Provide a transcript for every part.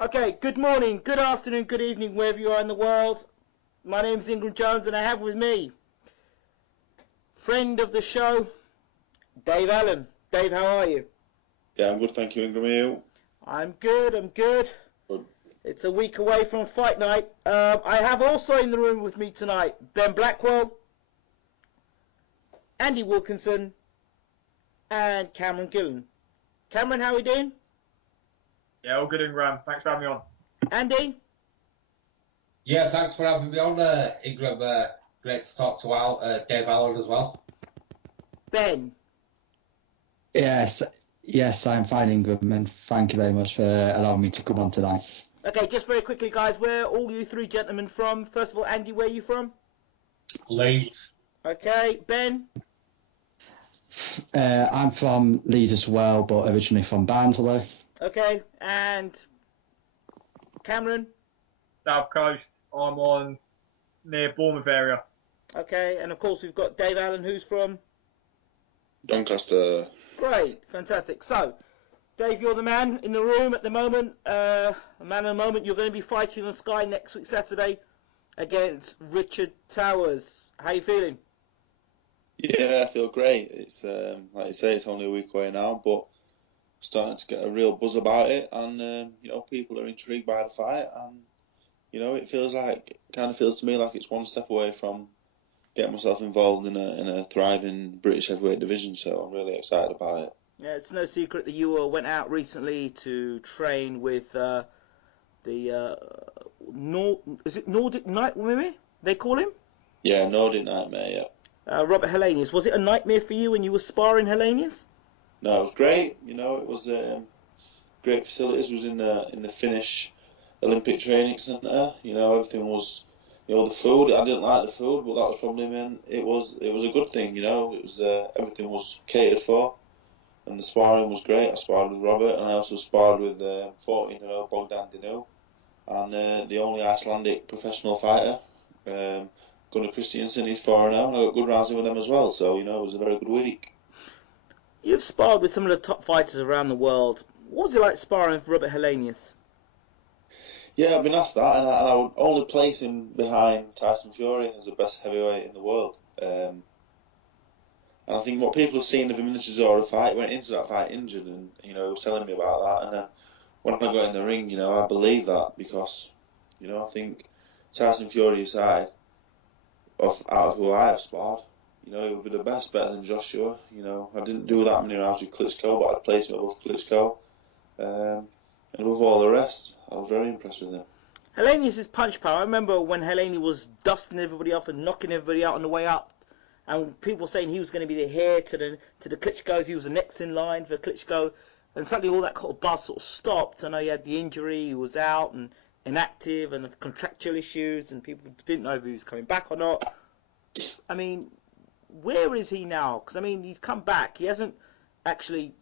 Okay, good morning, good afternoon, good evening, wherever you are in the world. My name's Ingram Jones, and I have with me friend of the show, Dave Allen. Dave, how are you? Yeah, I'm good, thank you, Ingram. Are you? I'm good. Good. It's a week away from fight night. I have also in the room with me tonight Ben Blackwell, Andy Wilkinson, and Cameron Gillen. Cameron, how are we doing? Yeah, all good, Ingram. Thanks for having me on. Andy? Yeah, thanks for having me on, Ingram. Great to talk to Dave Allen as well. Ben? Yes, I'm fine, Ingram, and thank you very much for allowing me to come on tonight. Okay, just very quickly, guys, where are all you three gentlemen from? First of all, Andy, where are you from? Leeds. Okay, Ben? I'm from Leeds as well, but originally from Barnsley. Okay, and Cameron? South Coast. I'm on near Bournemouth area. Okay, and of course we've got Dave Allen, who's from? Doncaster. Great, fantastic. So, Dave, you're the man in the room at the moment. You're going to be fighting on Sky next week, Saturday, against Richard Towers. How you feeling? Yeah, I feel great. It's like you say, it's only a week away now, but starting to get a real buzz about it, and people are intrigued by the fight, and it kind of feels to me like it's one step away from getting myself involved in a thriving British heavyweight division. So I'm really excited about it. Yeah, it's no secret that you went out recently to train with is it Nordic Nightmare? They call him? Yeah, Nordic Nightmare. Yeah. Robert Helenius. Was it a nightmare for you when you were sparring Helenius? No, it was great. It was great facilities. It was in the Finnish Olympic Training Centre. Everything was, the food. I didn't like the food, but that was probably meant it was a good thing. It was everything was catered for, and the sparring was great. I sparred with Robert, and I also sparred with 14-year-old Bogdan Dinu, and the only Icelandic professional fighter, Gunnar Christiansen. He's 4-0, and I got good rounds in with them as well. So it was a very good week. You've sparred with some of the top fighters around the world. What was it like sparring with Robert Helenius? Yeah, I've been asked that, and I would only place him behind Tyson Fury as the best heavyweight in the world. And I think what people have seen of him in the Chisora fight, went into that fight injured, and he was telling me about that. And then when I got in the ring, I believe that because I think Tyson Fury aside, out of who I have sparred, he would be the best, better than Joshua. I didn't do that many rounds with Klitschko, but I'd placed him above Klitschko. And above all the rest, I was very impressed with him. Helenius' punch power. I remember when Helenius was dusting everybody off and knocking everybody out on the way up, and people were saying he was going to be the heir to the Klitschko's. He was the next in line for Klitschko, and suddenly all that sort of buzz sort of stopped. I know he had the injury, he was out and inactive, and contractual issues, and people didn't know if he was coming back or not. I mean, where is he now? Because he's come back. He hasn't actually,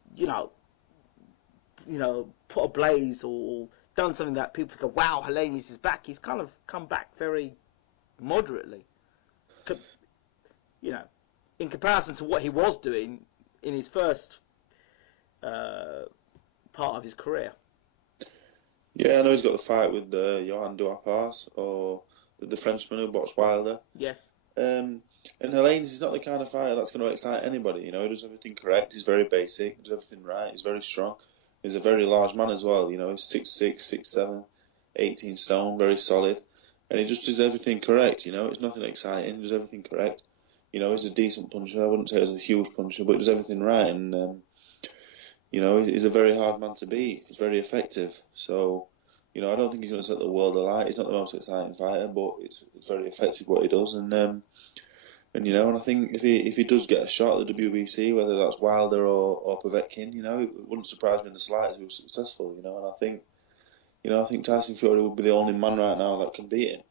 put a blaze or done something that people go, wow, Helenius is back. He's kind of come back very moderately, in comparison to what he was doing in his first part of his career. Yeah, I know he's got the fight with Johan Duhaupas, or the Frenchman who boxed Wilder. Yes. And Helenius is not the kind of fighter that's going to excite anybody. He does everything correct. He's very basic. He does everything right. He's very strong. He's a very large man as well. He's 6'6", 6'7", 18 stone, very solid. And he just does everything correct. It's nothing exciting. He does everything correct. He's a decent puncher. I wouldn't say he's a huge puncher, but he does everything right. And, he's a very hard man to beat. He's very effective. So, I don't think he's going to set the world alight. He's not the most exciting fighter, but it's very effective what he does. And I think if he does get a shot at the WBC, whether that's Wilder or Povetkin, it wouldn't surprise me in the slightest if he was successful. And I think Tyson Fury would be the only man right now that can beat him.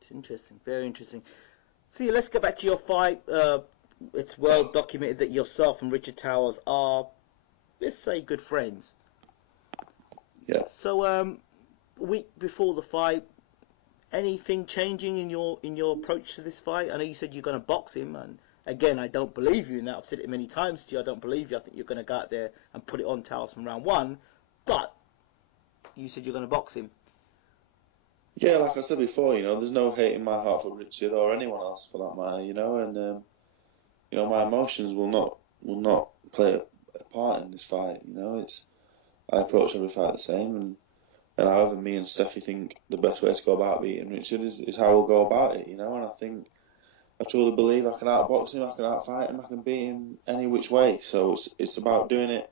It's interesting, very interesting. See, let's get back to your fight. It's well documented that yourself and Richard Towers are, let's say, good friends. Yeah. So, a week before the fight, anything changing in your approach to this fight? I know you said you're going to box him, and again, I don't believe you in that. I've said it many times to you. I don't believe you. I think you're going to go out there and put it on Taos from round one. But you said you're going to box him. Yeah, like I said before, there's no hate in my heart for Richard or anyone else for that matter, and my emotions will not play a part in this fight. I approach every fight the same, and however me and Stefy think the best way to go about beating Richard is how we'll go about it, and I truly believe I can outbox him, I can outfight him, I can beat him any which way. So it's about doing it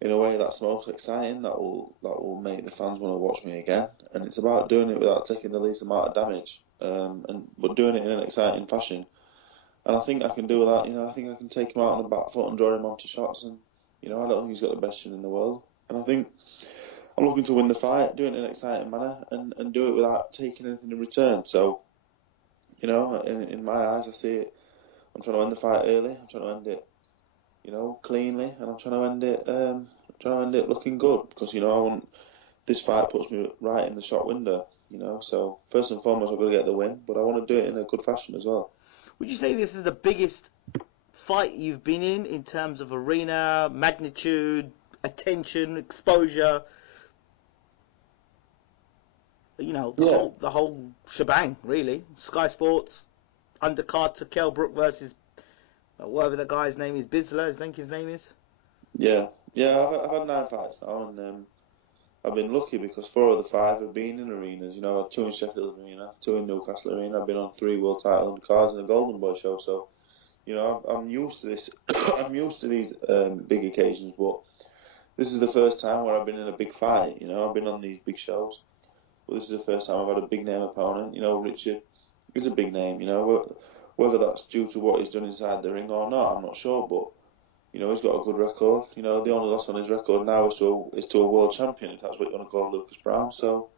in a way that's most exciting, that will make the fans want to watch me again, and it's about doing it without taking the least amount of damage, but doing it in an exciting fashion. And I think I can do that. I think I can take him out on the back foot and draw him onto shots, and I don't think he's got the best chin in the world. And I think I'm looking to win the fight, do it in an exciting manner, and do it without taking anything in return. So, in my eyes, I see it. I'm trying to end the fight early. I'm trying to end it, cleanly, and I'm trying to end it looking good, because I want this fight puts me right in the shot window. So first and foremost, I've got to get the win, but I want to do it in a good fashion as well. Would you say this is the biggest fight you've been in terms of arena, magnitude, attention, exposure? The whole shebang, really. Sky Sports, undercard to Kell Brook versus whatever the guy's name is, Bisler, I think his name is. Yeah. I've had 9 fights now, and I've been lucky because 4 of the 5 have been in arenas. I had 2 in Sheffield Arena, 2 in Newcastle Arena. I've been on 3 world title undercards and a Golden Boy show. So, I'm used to this. I'm used to these big occasions, but this is the first time where I've been in a big fight. I've been on these big shows, but this is the first time I've had a big name opponent. Richard is a big name. Whether that's due to what he's done inside the ring or not, I'm not sure, but he's got a good record. The only loss on his record now is to a world champion, if that's what you want to call Lucas Brown. So,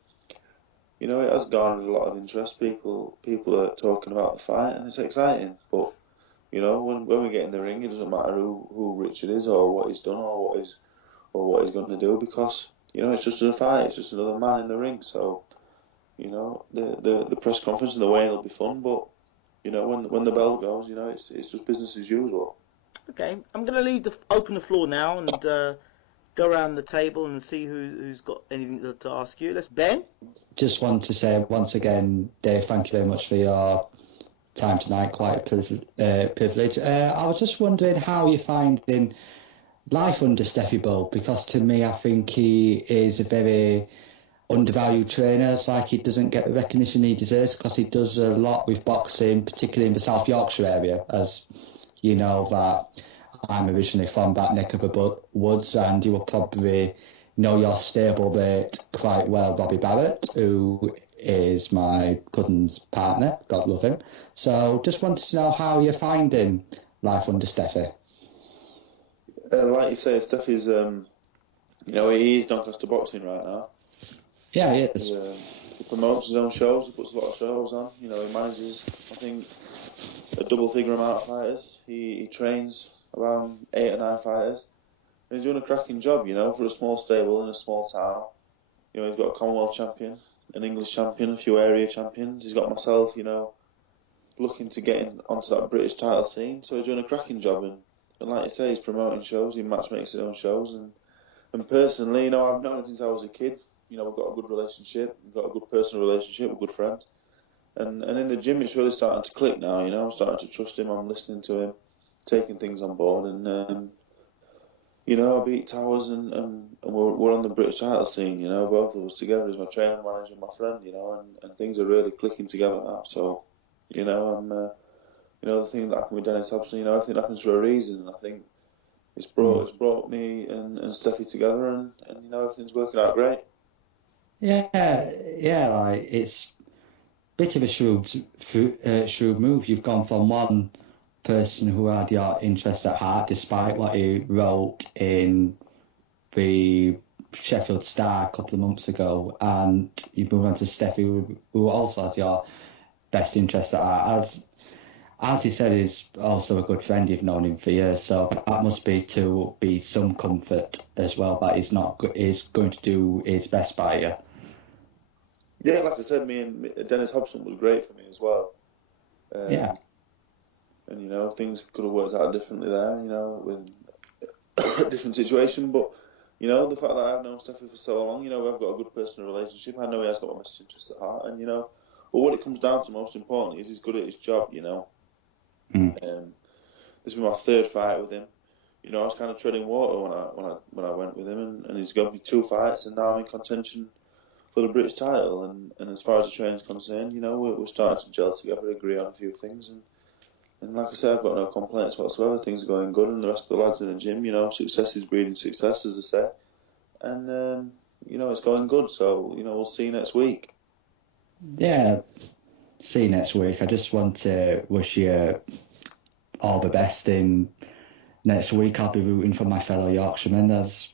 it has garnered a lot of interest. People are talking about the fight, and it's exciting. But, when we get in the ring, it doesn't matter who Richard is or what he's done or what he's going to do, because, it's just a fight. It's just another man in the ring. So, the press conference and the weigh-in will be fun, but, when the bell goes, it's just business as usual. Okay, I'm going to open the floor now and go around the table and see who's got anything to ask you. Ben? Just want to say once again, Dave, thank you very much for your time tonight. Quite a privilege. I was just wondering how you're finding life under Stefy Bull, because to me, I think he is a very undervalued trainer. It's like he doesn't get the recognition he deserves, because he does a lot with boxing, particularly in the South Yorkshire area, as you know that I'm originally from that neck of the woods, and you will probably know your stablemate quite well, Robbie Barrett, who is my cousin's partner, God love him. So just wanted to know how you're finding life under Stefy. Like you say, Stefy's, he is Doncaster boxing right now. Yeah, he is. He promotes his own shows, he puts a lot of shows on, he manages, I think, a double-figure amount of fighters. He trains around 8 or 9 fighters. And he's doing a cracking job, for a small stable in a small town. He's got a Commonwealth champion, an English champion, a few area champions. He's got myself, looking to get onto that British title scene. So he's doing a cracking job. And like you say, he's promoting shows, he matchmakes his own shows. And personally, I've known him since I was a kid. We've got a good relationship, we've got a good personal relationship, we're good friends. And in the gym, it's really starting to click now, I'm starting to trust him, I'm listening to him, taking things on board. And, I beat Towers and we're on the British title scene, both of us together as my trainer, manager, my friend, and things are really clicking together now. So, I'm, the thing that happened with Dennis Hobson, everything happens for a reason. And I think it's brought me and Stefy together, and everything's working out great. Yeah, like it's a bit of a shrewd move. You've gone from one person who had your interest at heart, despite what he wrote in the Sheffield Star a couple of months ago, and you've moved on to Stefy, who also has your best interest at heart. as he said, he's also a good friend. You've known him for years, so that must be some comfort as well. That he's going to do his best by you. Yeah, like I said, me and Dennis Hobson was great for me as well. Yeah. And, you know, things could have worked out differently there, you know, with a different situation. But, you know, the fact that I've known Stefy for so long, you know, we've got a good personal relationship. I know he has got my best interests at heart. And, you know, but what it comes down to most importantly is he's good at his job, you know. This will be my third fight with him. You know, I was kind of treading water when I went with him, and he's got me 2 fights, and now I'm in contention for the British title. And as far as the training's concerned, you know, we're starting to gel together, agree on a few things, and like I said, I've got no complaints whatsoever. Things are going good, and the rest of the lads in the gym, you know, success is breeding success, as I say, and you know, it's going good. So, you know, we'll see you next week. Yeah, see you next week. I just want to wish you all the best in next week. I'll be rooting for my fellow Yorkshiremen, as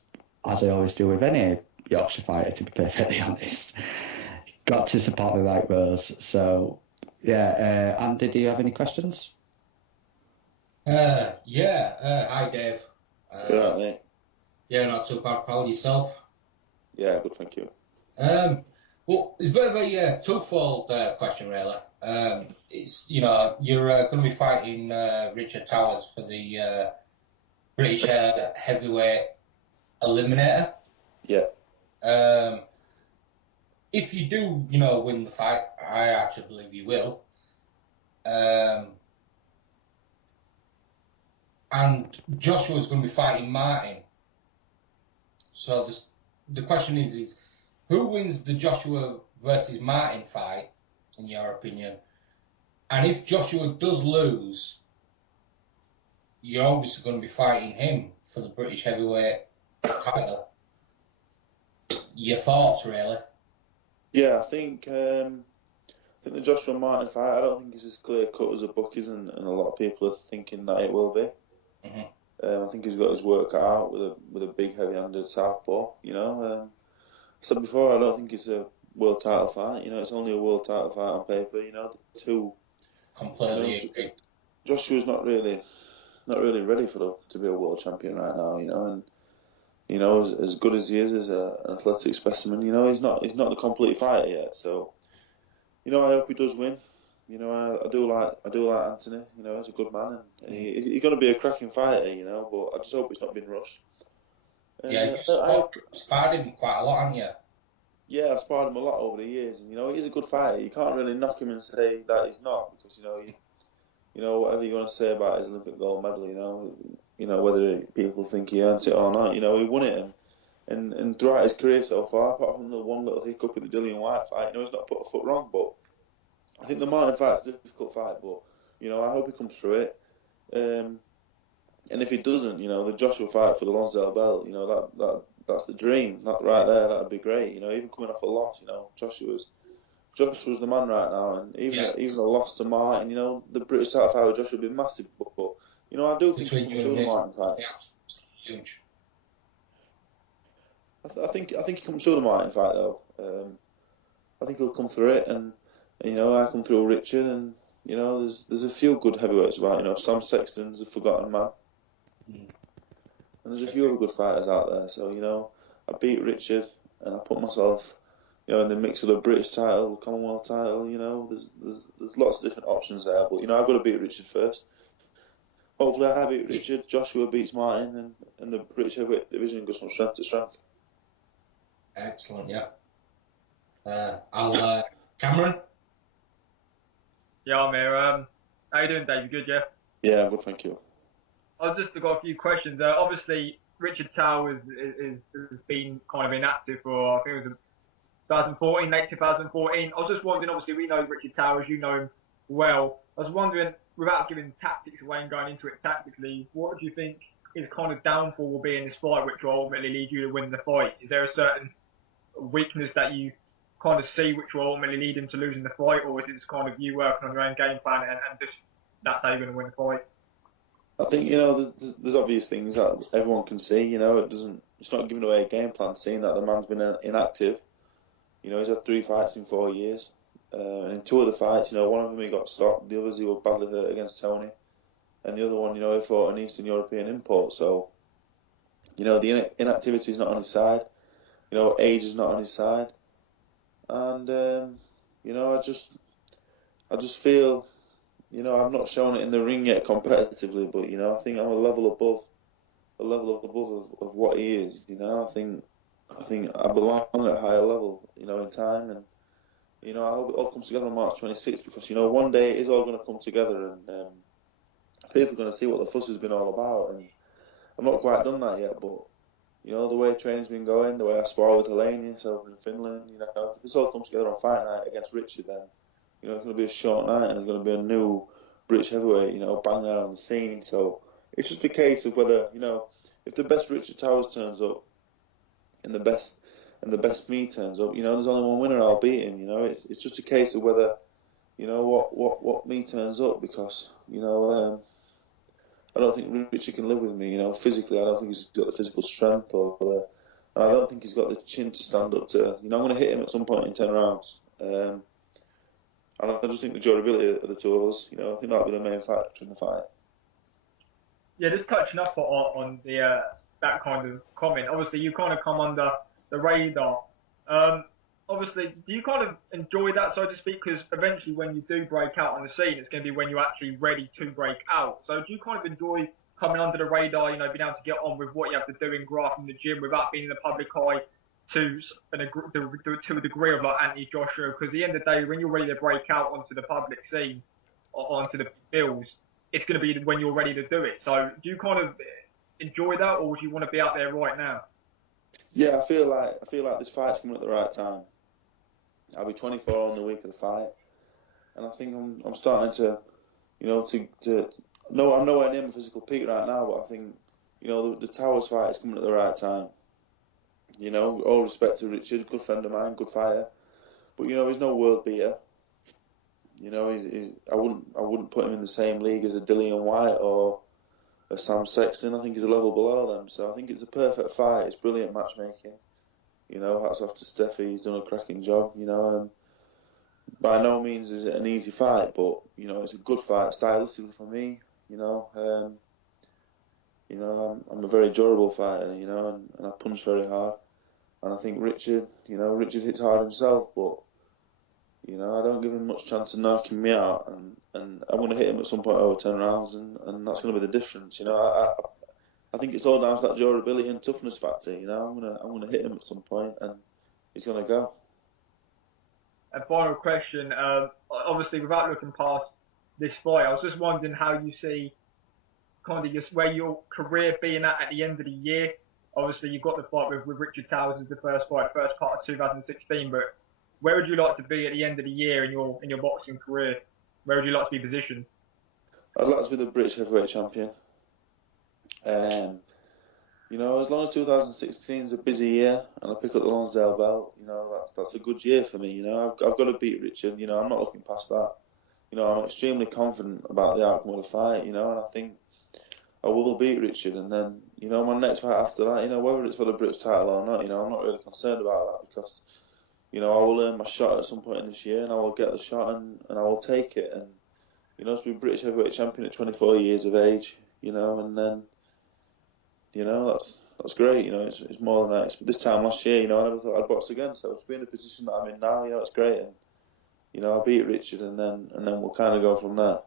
I always do with any Yorkshire fighter, to be perfectly honest. Got to support the right rows. So, yeah, Andy, do you have any questions? Hi Dave. You're right, mate. Yeah, not too bad, pal. Yourself? Yeah, good, thank you. Well, it's a bit of a twofold question, really. It's, you know, you're going to be fighting Richard Towers for the British heavyweight eliminator. Yeah. If you do, you know, win the fight, I actually believe you will. And Joshua's going to be fighting Martin. So the question is who wins the Joshua versus Martin fight, in your opinion? And if Joshua does lose, you're obviously going to be fighting him for the British heavyweight title. Your thoughts, really? Yeah, I think the Joshua Martin fight, I don't think it's as clear cut as the bookies and a lot of people are thinking that it will be. I think he's got his work cut out with a big heavy-handed southpaw. You know, I said before, I don't think it's a world title fight. You know, it's only a world title fight on paper. You know, the two. Completely agree. Joshua's not really ready to be a world champion right now. You know, and you know, as good as he is as an athletic specimen, you know, he's not the complete fighter yet. So, you know, I hope he does win. You know, I do like Anthony. You know, he's a good man, and he's going to be a cracking fighter. You know, but I just hope he's not been rushed. Yeah, you've sparred him quite a lot, haven't you? Yeah, I've sparred him a lot over the years, and you know, he's a good fighter. You can't really knock him and say that he's not, because you know, whatever you want to say about his Olympic gold medal, you know, whether people think he earned it or not, you know, he won it, and throughout his career so far, apart from the one little hiccup with the Dillian White fight, you know, he's not put a foot wrong. But I think the Martin fight's a difficult fight, but you know, I hope he comes through it. And if he doesn't, you know, the Joshua fight for the Lonsdale belt, you know, that's the dream. That right there, that'd be great. You know, even coming off a loss, you know, Joshua's the man right now, and even a loss to Martin, you know, the British title fight with Joshua would be massive. But you know, I do think he can show the Martin fight. Yeah, huge. I think he can show the Martin fight though. I think he'll come through it, and you know, I come through Richard, and you know, there's a few good heavyweights about. You know, Sam Sexton's a forgotten man, and there's a few other good fighters out there. So you know, I beat Richard, and I put myself, you know, in the mix of the British title, the Commonwealth title. You know, there's lots of different options there, but you know, I've got to beat Richard first. Hopefully, I beat Richard. Joshua beats Martin, and the British heavyweight division goes from strength to strength. Excellent, yeah. Cameron. Yeah, I'm here. How you doing, Dave? You good, yeah? Yeah, I'm good, thank you. I've just got a few questions. Obviously, Richard Towers has been kind of inactive for, I think it was 2014, late 2014. I was just wondering, obviously, we know Richard Towers, you know him well. I was wondering, without giving tactics away and going into it tactically, what do you think his kind of downfall will be in this fight, which will ultimately lead you to win the fight? Is there a certain weakness that you kind of see which will ultimately lead him to losing the fight, or is it just kind of you working on your own game plan and just that's how you're going to win the fight? I think, you know, there's obvious things that everyone can see. You know, it's not giving away a game plan, seeing that the man's been inactive. You know, he's had 3 fights in 4 years. And in two of the fights, one of them he got stopped, the others he was badly hurt against Tony, and the other one, he fought an Eastern European import. So, the inactivity is not on his side. Age is not on his side, and I just feel, I've not shown it in the ring yet competitively, but I think I'm a level above of what he is. I think I belong at a higher level, in time, and I hope it all comes together on March 26th, because one day it is all going to come together, and people are going to see what the fuss has been all about. And I've not quite done that yet, but the way training's been going, the way I spar with Helenius over in Finland, if this all comes together on fight night against Richard, then it's going to be a short night, and there's going to be a new British heavyweight, bang there on the scene. So it's just a case of whether, if the best Richard Towers turns up, and the best me turns up, there's only one winner. I'll beat him. It's just a case of whether, what me turns up, because I don't think Richard can live with me. Physically, I don't think he's got the physical strength, and I don't think he's got the chin to stand up to. I'm going to hit him at some point in 10 rounds. And I just think the durability of the two of us, I think that'll be the main factor in the fight. Yeah, just touching up on the that kind of comment. Obviously, you kind of come under the radar. Obviously, do you kind of enjoy that, so to speak? Because eventually, when you do break out on the scene, it's going to be when you're actually ready to break out. So do you kind of enjoy coming under the radar, being able to get on with what you have to do in graft in the gym without being in the public eye to a degree of like Anthony Joshua? Because at the end of the day, when you're ready to break out onto the public scene, or onto the fields, it's going to be when you're ready to do it. So do you kind of enjoy that, or would you want to be out there right now? Yeah, I feel like this fight's coming at the right time. I'll be 24 on the week of the fight, and I think I'm starting to, no, I'm nowhere near my physical peak right now, but I think, the Towers fight is coming at the right time. All respect to Richard, good friend of mine, good fighter, but he's no world beater. I wouldn't put him in the same league as a Dillian White or a Sam Sexton. I think he's a level below them, so I think it's a perfect fight. It's brilliant matchmaking. Hats off to Stefy, he's done a cracking job, and by no means is it an easy fight, but, it's a good fight stylistically for me, I'm a very durable fighter, and I punch very hard, and I think Richard hits hard himself, but, I don't give him much chance of knocking me out, and I'm going to hit him at some point over 10 rounds, and that's going to be the difference, I think it's all down to that durability and toughness factor. I'm gonna hit him at some point, and he's gonna go. A final question. Obviously, without looking past this fight, I was just wondering how you see kind of where your career being at the end of the year. Obviously, you've got the fight with Richard Towers as the first part of 2016. But where would you like to be at the end of the year in your boxing career? Where would you like to be positioned? I'd like to be the British heavyweight champion. As long as 2016 is a busy year and I pick up the Lonsdale belt, that's a good year for me. I've got to beat Richard. I'm not looking past that. I'm extremely confident about the outcome of the fight. And I think I will beat Richard. And then, my next fight after that, whether it's for the British title or not, I'm not really concerned about that, because, I will earn my shot at some point in this year, and I will get the shot, and I will take it. And, to be British heavyweight champion at 24 years of age, and then, that's great. It's more than that. This time last year, I never thought I'd box again. So to be in the position that I'm in now, it's great. And I beat Richard, and then we'll kind of go from there.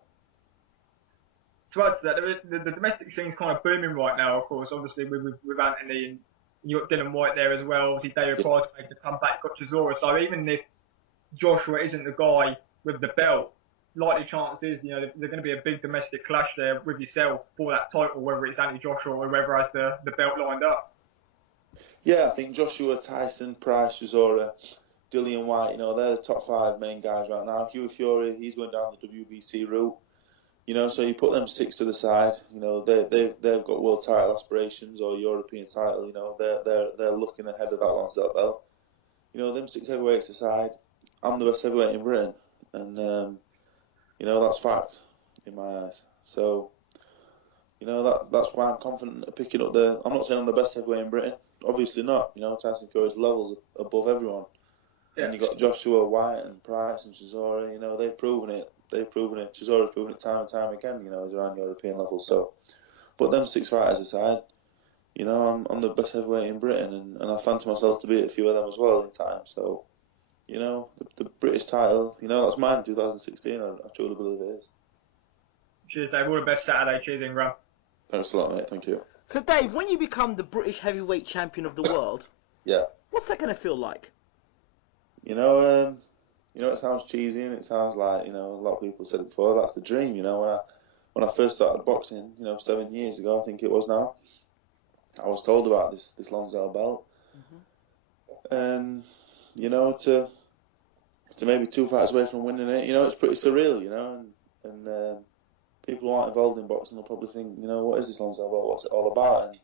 To add to that, the domestic scene's kind of booming right now. Of course, obviously with Anthony, and you got Dillian White there as well. Obviously, David Price made the comeback, got Chisora. So even if Joshua isn't the guy with the belt, likely chances, there's going to be a big domestic clash there with yourself for that title, whether it's Anthony Joshua or whoever has the belt lined up. Yeah, I think Joshua, Tyson, Price, Chisora, Dillian White, they're the top 5 main guys right now. Hughie Fury, he's going down the WBC route. So you put them 6 to the side. They've got world title aspirations or European title. They're looking ahead of that Lonsdale belt. Them 6 heavyweights aside, I'm the best heavyweight in Britain, and that's fact in my eyes. So, that's why I'm confident of picking up I'm not saying I'm the best heavyweight in Britain. Obviously not. Tyson Fury's levels above everyone. And you got Joshua, White, and Price, and Chisora. You know, they've proven it. Chisora's proven it time and time again. You know, he's around European level. So, but them 6 fighters aside, you know, I'm the best heavyweight in Britain, and I fancy myself to beat a few of them as well in time. So, you know, the British title, you know, that's mine in 2016. I truly believe it is. Cheers, Dave. All the best Saturday. Cheers, Ingram. Thanks a lot, mate. Thank you. So, Dave, when you become the British heavyweight champion of the world, yeah, what's that going to feel like? You know, it sounds cheesy and it sounds like, you know, a lot of people said it before. That's the dream. You know, when I first started boxing, you know, 7 years ago, I think it was now. I was told about this Lonsdale belt, and you know, to maybe 2 fights away from winning it, you know, it's pretty surreal, you know, and people who aren't involved in boxing will probably think, you know, what is this Lonsdale belt? What's it all about?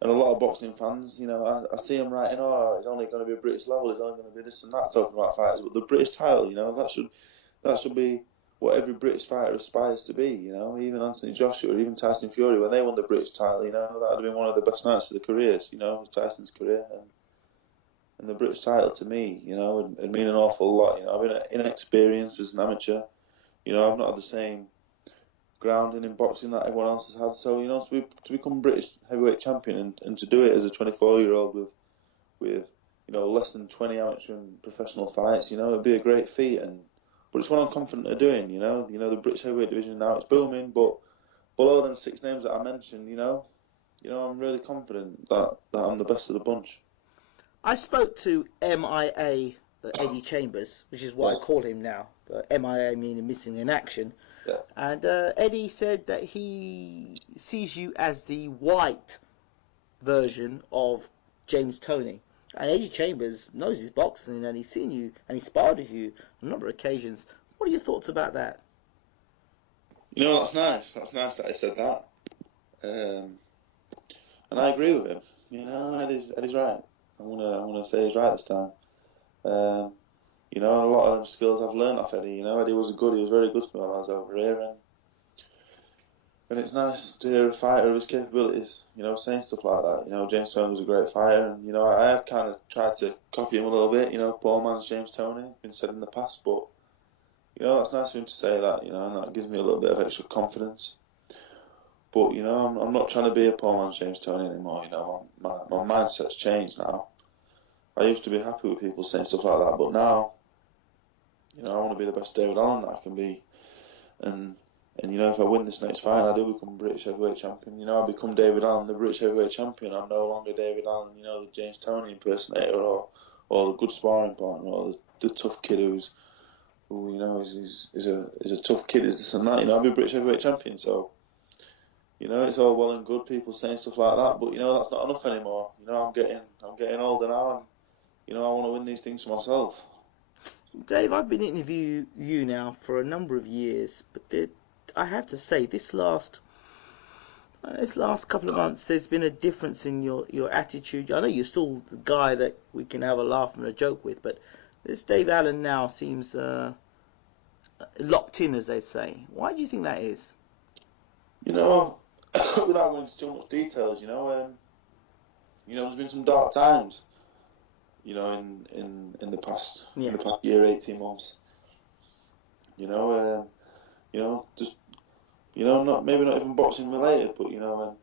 And a lot of boxing fans, you know, I see them writing, oh, it's only going to be a British level, it's only going to be this and that, talking about fighters, but the British title, you know, that should be what every British fighter aspires to be, you know. Even Anthony Joshua, even Tyson Fury, when they won the British title, you know, that would have been one of the best nights of their careers, you know, Tyson's career. And the British title to me, you know, would mean an awful lot. You know, I've been inexperienced as an amateur. You know, I've not had the same grounding in boxing that everyone else has had. So, you know, to become British heavyweight champion and to do it as a 24-year-old with you know, less than 20 amateur and professional fights, you know, it'd be a great feat. But it's what I'm confident of doing, you know. You know, the British heavyweight division now, it's booming, but below them 6 names that I mentioned, you know, I'm really confident that I'm the best of the bunch. I spoke to MIA, Eddie Chambers, which is what I call him now. MIA meaning missing in action. Yeah. And Eddie said that he sees you as the white version of James Toney. And Eddie Chambers knows his boxing, and he's seen you and he sparred with you on a number of occasions. What are your thoughts about that? You know, that's nice. That's nice that he said that. And I agree with him. You know, Eddie's right. I'm gonna say he's right this time. You know, a lot of them skills I've learned off Eddie. You know, Eddie was very good for me when I was over here, and it's nice to hear a fighter of his capabilities, you know, saying stuff like that. You know, James Toney was a great fighter, and you know, I have kind of tried to copy him a little bit. You know, poor man's James Toney, been said in the past, but you know, that's nice of him to say that. You know, and that gives me a little bit of extra confidence. But you know, I'm not trying to be a poor man's James Toney anymore. You know, my mindset's changed now. I used to be happy with people saying stuff like that, but now, you know, I want to be the best David Allen that I can be. And you know, if I win this next fight, I do become British heavyweight champion. You know, I become David Allen, the British heavyweight champion. I'm no longer David Allen, you know, the James Toney impersonator or the good sparring partner or the tough kid who you know is a tough kid, is this and that. You know, I'll be British heavyweight champion. So, you know, it's all well and good people saying stuff like that, but you know, that's not enough anymore. You know, I'm getting older now, and you know, I want to win these things for myself. Dave, I've been interviewing you now for a number of years, but I have to say, this last couple of months, there's been a difference in your attitude. I know you're still the guy that we can have a laugh and a joke with, but this Dave Allen now seems locked in, as they say. Why do you think that is? You know, without going into too much details, you know, there's been some dark times, you know, in the past year, 18 months. You know, just, you know, not even boxing related, but you know,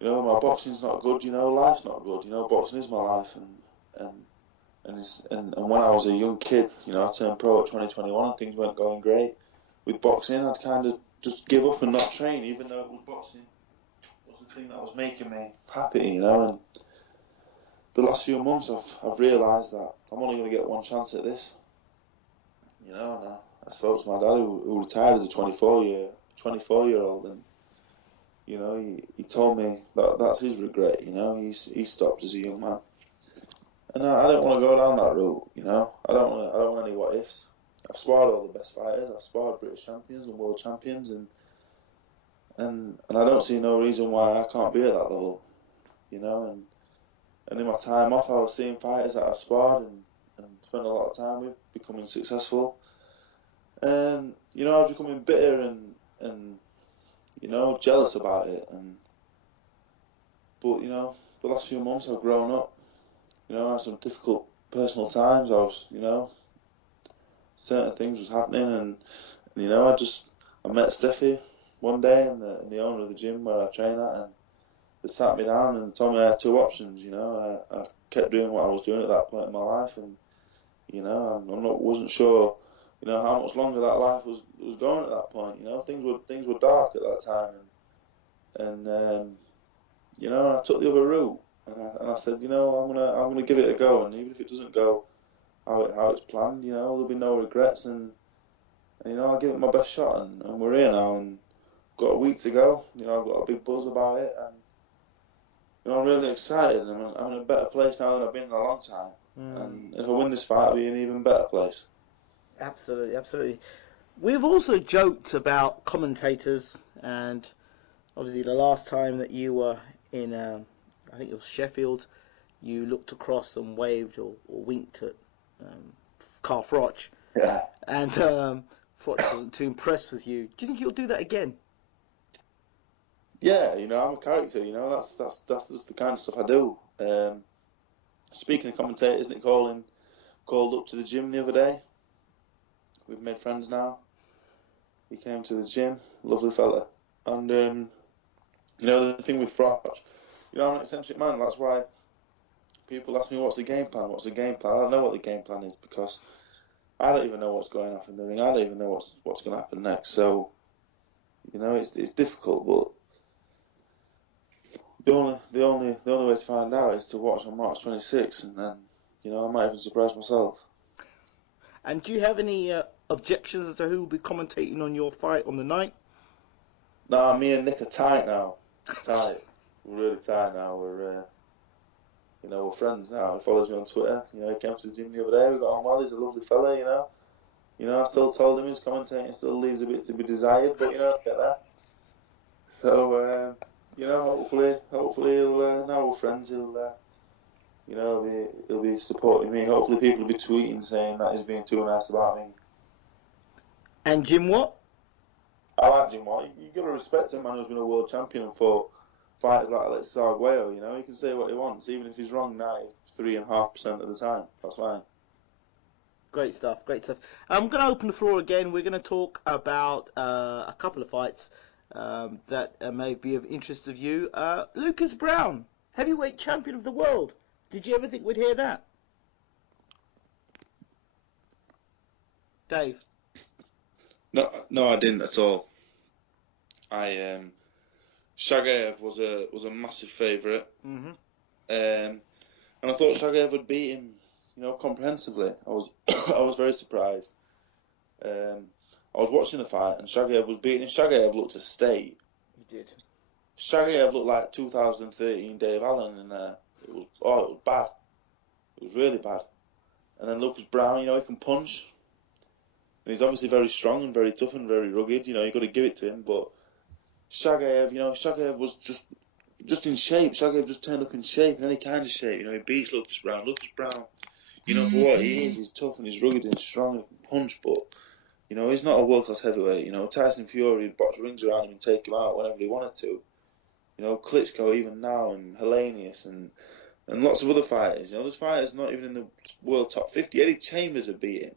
my boxing's not good. You know, life's not good. You know, boxing is my life, and when I was a young kid, you know, I turned pro at 2021 and things weren't going great with boxing. I'd kind of just give up and not train, even though it was boxing was the thing that was making me happy, you know. And the last few months, I've realised that I'm only going to get one chance at this, you know. And I spoke to my dad, who retired as a 24-year-old, and you know, he told me that that's his regret. You know, he stopped as a young man, and I don't want to go down that route. You know, I don't want any what ifs. I've sparred all the best fighters. I've sparred British champions and world champions, and I don't see no reason why I can't be at that level. You know, and in my time off, I was seeing fighters that I sparred and spent a lot of time with, becoming successful. And you know, I was becoming bitter and you know, jealous about it. But you know, the last few months I've grown up. You know, I had some difficult personal times. I was, certain things was happening, and I met Stefy one day, and the owner of the gym where I train at, and they sat me down and told me I had two options. I kept doing what I was doing at that point in my life, and wasn't sure, how much longer that life was going at that point. Things were dark at that time, and I took the other route, and I said, I'm gonna give it a go, and even if it doesn't go how it's planned, there'll be no regrets, and I'll give it my best shot, and we're here now, and got a week to go. I've got a big buzz about it, and I'm really excited, and I'm in a better place now than I've been in a long time. And if I win this fight, I'll be in an even better place. Absolutely, absolutely. We've also joked about commentators, and obviously the last time that you were in, I think it was Sheffield, you looked across and waved or winked at Carl Froch. Yeah. And Froch wasn't too impressed with you. Do you think he'll do that again? Yeah, I'm a character. That's just the kind of stuff I do. Speaking of commentators, Nick Colin called up to the gym the other day. We've made friends now. He came to the gym, lovely fella. And the thing with Froch, I'm an eccentric man. That's why people ask me, what's the game plan? What's the game plan? I don't know what the game plan is, because I don't even know what's going on in the ring. I don't even know what's going to happen next. So, it's difficult, but the only way to find out is to watch on March 26th, and then, I might even surprise myself. And do you have any objections as to who will be commentating on your fight on the night? Nah, me and Nick are tight now. Tight. We're really tight now. We're friends now. He follows me on Twitter. He came to the gym the other day. We got on well. He's a lovely fella, I still told him his commentating still leaves a bit to be desired, but, get that. So, hopefully he'll, now we're friends, he'll be supporting me. Hopefully people will be tweeting saying that he's being too nice about me. And Jim Watt? I like Jim Watt. You got to respect a man who's been a world champion and fought fighters like Alex Arguello. He can say what he wants, even if he's wrong 93.5% of the time. That's fine. Great stuff, great stuff. I'm going to open the floor again. We're going to talk about a couple of fights that may be of interest of you. Lucas Browne, heavyweight champion of the world. Did you ever think we'd hear that? Dave? No, I didn't at all. Shagayev was a massive favourite, and I thought Shagayev would beat him, comprehensively. I was very surprised. I was watching the fight, and Shagayev was beating. Shagayev looked a state. He did. Shagayev looked like 2013 Dave Allen in there. It was bad. It was really bad. And then Lucas Browne, he can punch. And he's obviously very strong and very tough and very rugged. You've got to give it to him. But Shagayev, Shagayev was just in shape. Shagayev just turned up in shape, in any kind of shape. He beats Lucas Browne. Lucas Browne, for what he is, he's tough and he's rugged and strong and can punch. But, he's not a world-class heavyweight. Tyson Fury would box rings around him and take him out whenever he wanted to. Klitschko even now, and Helenius, and lots of other fighters. There's fighters not even in the world top 50. Eddie Chambers had beat him.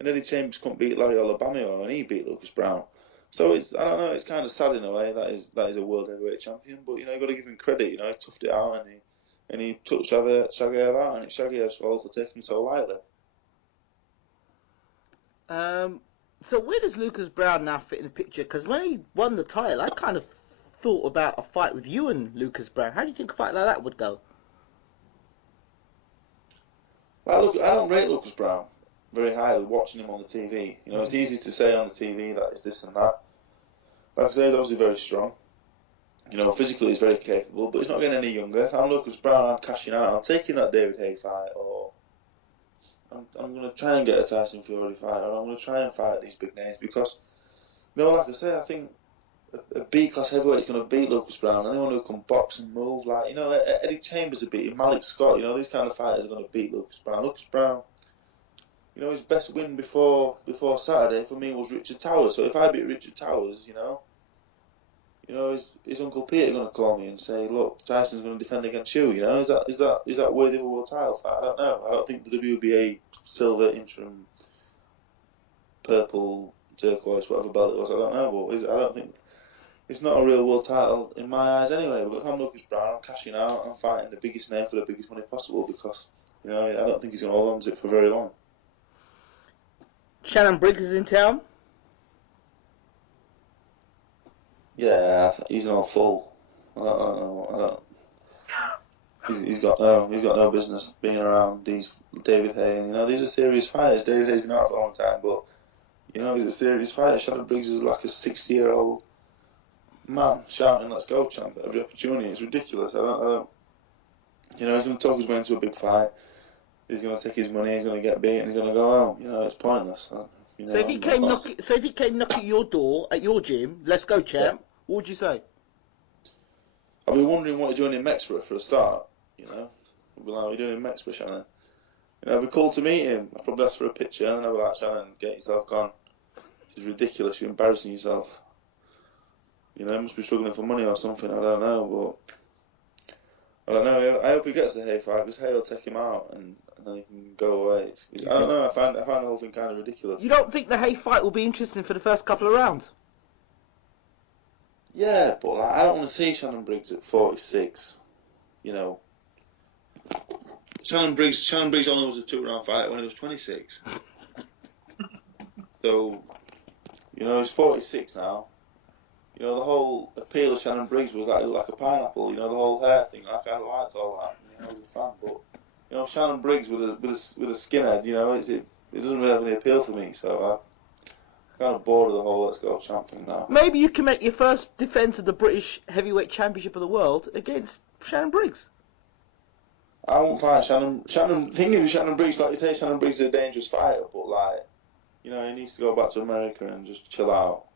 And Eddie Chambers couldn't beat Larry Olabamio, and he beat Lucas Browne. So I don't know, it's kind of sad in a way that is a world heavyweight champion. But, you've got to give him credit. He toughed it out, and he took Shagayev out, and it's Shagayev's fault for taking him so lightly. So where does Lucas Browne now fit in the picture? Because when he won the title, I kind of thought about a fight with you and Lucas Browne. How do you think a fight like that would go? Well, look, I don't rate Lucas Browne very highly watching him on the TV. It's easy to say on the TV that it's this and that. Like I say, he's obviously very strong. Physically he's very capable, but he's not getting any younger. If I'm Lucas Browne, I'm cashing out. I'm taking that David Haye fight, or I'm going to try and get a Tyson Fury fight, or I'm going to try and fight these big names, because, like I say, I think a B-class heavyweight is going to beat Lucas Browne. Anyone who can box and move, like, Eddie Chambers will beat him, Malik Scott, these kind of fighters are going to beat Lucas Browne. Lucas Browne, his best win before Saturday for me was Richard Towers. So if I beat Richard Towers, you know, is Uncle Peter going to call me and say, look, Tyson's going to defend against you? You know, is that worthy of a world title fight? I don't know. I don't think the WBA silver interim purple turquoise whatever belt it was. I don't know, but I don't think it's not a real world title in my eyes anyway. But if I'm Lucas Brown, I'm cashing out. I'm fighting the biggest name for the biggest money possible because, you know, I don't think he's going to hold on to it for very long. Shannon Briggs is in town. Yeah, he's all full. I don't. He's got no business being around these David Haye. And, you know, these are serious fighters. David Haye's been out for a long time, but you know, he's a serious fighter. Shannon Briggs is like a 60-year-old man shouting "Let's go, champ!" at every opportunity. It's ridiculous. I don't. You know, he's going to talk his way into a big fight. He's going to take his money. He's going to get beat, and he's going to go out. You know, it's pointless. You know, So if he came knocking at your door at your gym, "Let's go, champ," what would you say? I'll be wondering what he's doing in Mexborough for a start. You know, I'll be like, "What are you doing in Mexborough, Shannon?" You know, it'd be cool to meet him. I'd probably ask for a picture, and then I'd be like, "Shannon, get yourself gone. This is ridiculous. You're embarrassing yourself. You know, you must be struggling for money or something. I don't know, but I don't know. I hope he gets the Haye fight because Haye will take him out and then he can go away. I don't know. I find the whole thing kind of ridiculous. You don't think the Haye fight will be interesting for the first couple of rounds? Yeah, but like, I don't want to see Shannon Briggs at 46. You know, Shannon Briggs only was a 2-round fight when he was 26. So, you know, he's 46 now. You know, the whole appeal of Shannon Briggs was like a pineapple. You know, the whole hair thing. I kind of liked all that. You know, I was a fan, but you know, Shannon Briggs with a skinhead. You know, it doesn't really have any appeal for me. So I'm kind of bored of the whole "Let's go, champ" thing now. Maybe you can make your first defence of the British Heavyweight Championship of the world against Shannon Briggs. I won't fight Shannon. Thinking of Shannon Briggs, like you say, Shannon Briggs is a dangerous fighter, but like, you know, he needs to go back to America and just chill out.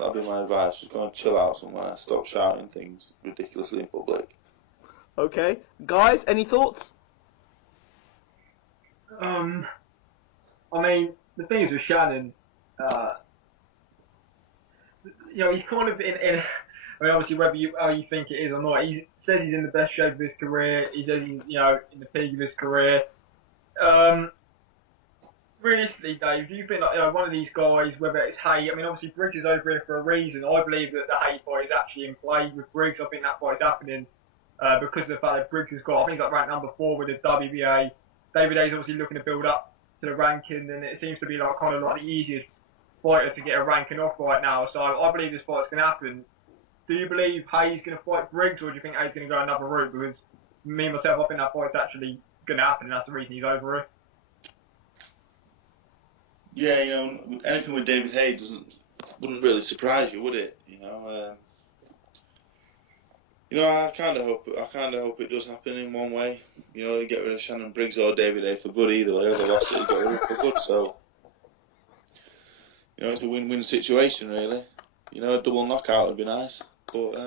That'd be my advice. Just go and chill out somewhere. Stop shouting things ridiculously in public. Okay, guys, any thoughts? I mean, the thing is with Shannon, you know, he's kind of in I mean, obviously, whether how you think it is or not, he says he's in the best shape of his career. He says he's, you know, in the peak of his career. Realistically, Dave, do you think, like, you know, one of these guys, whether it's Haye, I mean, obviously Briggs is over here for a reason. I believe that the Haye fight is actually in play with Briggs. I think that fight is happening because of the fact that Briggs has got, I think, like ranked number 4 with the WBA. David Haye's obviously looking to build up to the ranking, and it seems to be like kind of like the easiest fighter to get a ranking off right now. So I believe this fight's going to happen. Do you believe Haye's going to fight Briggs, or do you think Haye's going to go another route? Because me, myself, I think that fight's actually going to happen, and that's the reason he's over here. Yeah, you know, anything with David Haye wouldn't really surprise you, would it? You know, I kind of hope it does happen in one way. You know, get rid of Shannon Briggs or David Haye for good either way. Otherwise, you get rid of him for good. So, you know, it's a win-win situation, really. You know, a double knockout would be nice, but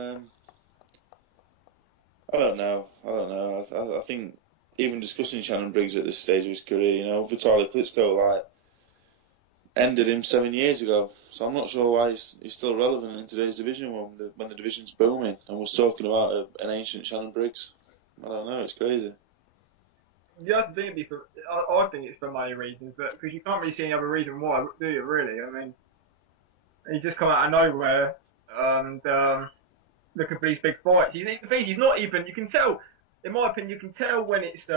I don't know. I think even discussing Shannon Briggs at this stage of his career, you know, Vitaly Klitschko ended him 7 years ago, so I'm not sure why he's still relevant in today's division when the division's booming and we're talking about an ancient Shannon Briggs. I don't know, it's crazy. Yeah, I think it's for money reasons, but because you can't really see any other reason why, do you? Really? I mean, he's just come out of nowhere and looking for these big fights. He's not even. You can tell, in my opinion, you can tell when it's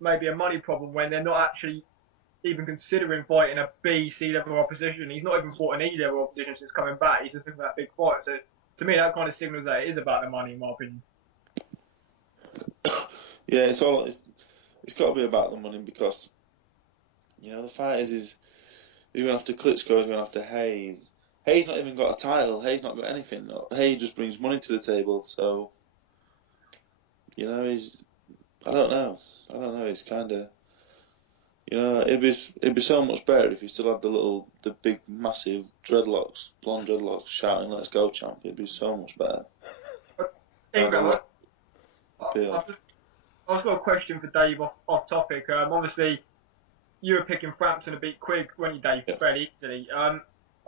maybe a money problem when they're not actually even considering fighting a B, C level opposition. He's not even fought an E level opposition since coming back. He's just looking for that big fight. So to me, that kind of signals that it is about the money, in my opinion. Yeah, it's got to be about the money because, you know, the fighters is you're going after Klitschko, you're going after Haye. Haye's not even got a title. Haye's not got anything. Haye just brings money to the table. So, you know, I don't know. It's kind of, you know, it'd be so much better if he still had the big, massive dreadlocks, blonde dreadlocks, shouting "Let's go, champ." It'd be so much better. I've got a question for Dave off topic. Obviously, you were picking Frampton to beat Quigg, weren't you, Dave? Yeah. Fairly easily.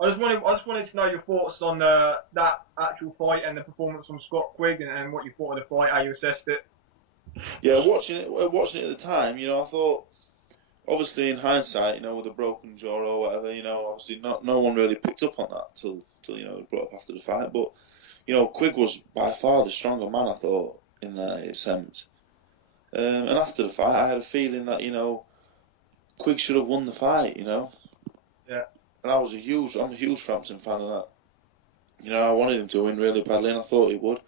I just wanted to know your thoughts on that actual fight and the performance from Scott Quigg and what you thought of the fight, how you assessed it. Yeah, watching it at the time, I thought, obviously in hindsight, with a broken jaw or whatever, obviously no one really picked up on that till it was brought up after the fight. But Quigg was by far the stronger man, I thought, in that sense. And after the fight, I had a feeling that Quigg should have won the fight. Yeah. And I'm a huge Frampton fan of that. I wanted him to win really badly, and I thought he would.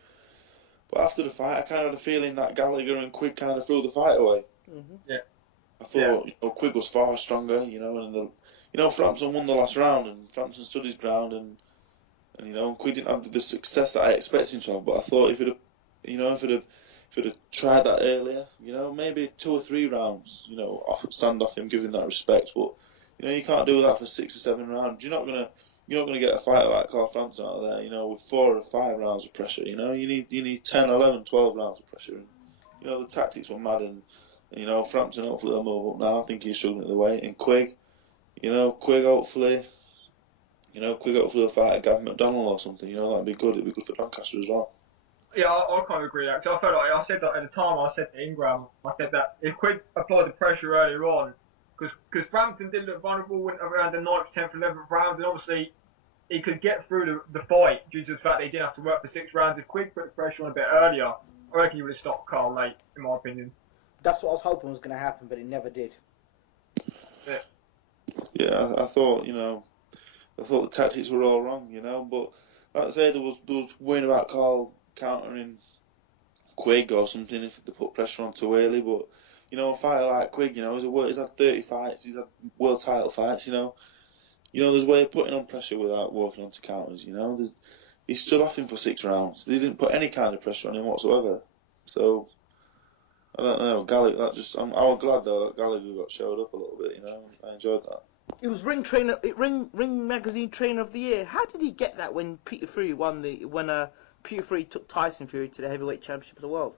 But after the fight, I kind of had a feeling that Gallagher and Quigg kind of threw the fight away. Mm-hmm. Yeah. I thought Quigg was far stronger, and Frampton won the last round, and Frampton stood his ground, and Quigg didn't have the success that I expected him to have. But I thought if he'd have tried that earlier, maybe 2 or 3 rounds, stand off him, give him that respect. But you can't do that for 6 or 7 rounds. You're not gonna get a fighter like Carl Frampton out of there, with 4 or 5 rounds of pressure. You need 10, 11, 12 rounds of pressure. And, the tactics were mad, and Frampton hopefully will move up now. I think he's struggling at the weight. And Quigg, Quigg hopefully will fight Gavin McDonnell or something. That'd be good. It'd be good for Doncaster as well. Yeah, I kind of agree. Actually, I felt like I said that at the time. I said to Ingram, I said that if Quigg applied the pressure earlier on, because Frampton did look vulnerable around the 9th, 10th, 11th round, and obviously he could get through the fight due to the fact that he didn't have to work for 6 rounds. If Quigg put the pressure on a bit earlier, I reckon he would have stopped Carl late, in my opinion. That's what I was hoping was going to happen, but it never did. Yeah, I thought the tactics were all wrong, but like I say, there was worrying about Carl countering Quigg or something if they put pressure on too early. But a fighter like Quigg, he's had 30 fights, he's had world title fights. There's a way of putting on pressure without walking onto counters. He stood off him for 6 rounds. He didn't put any kind of pressure on him whatsoever. So I don't know, Gallagher. I was glad though that Gallagher showed up a little bit. I enjoyed that. He was Ring Magazine Trainer of the Year. How did he get that when Peter Fury Peter Fury took Tyson Fury to the heavyweight championship of the world?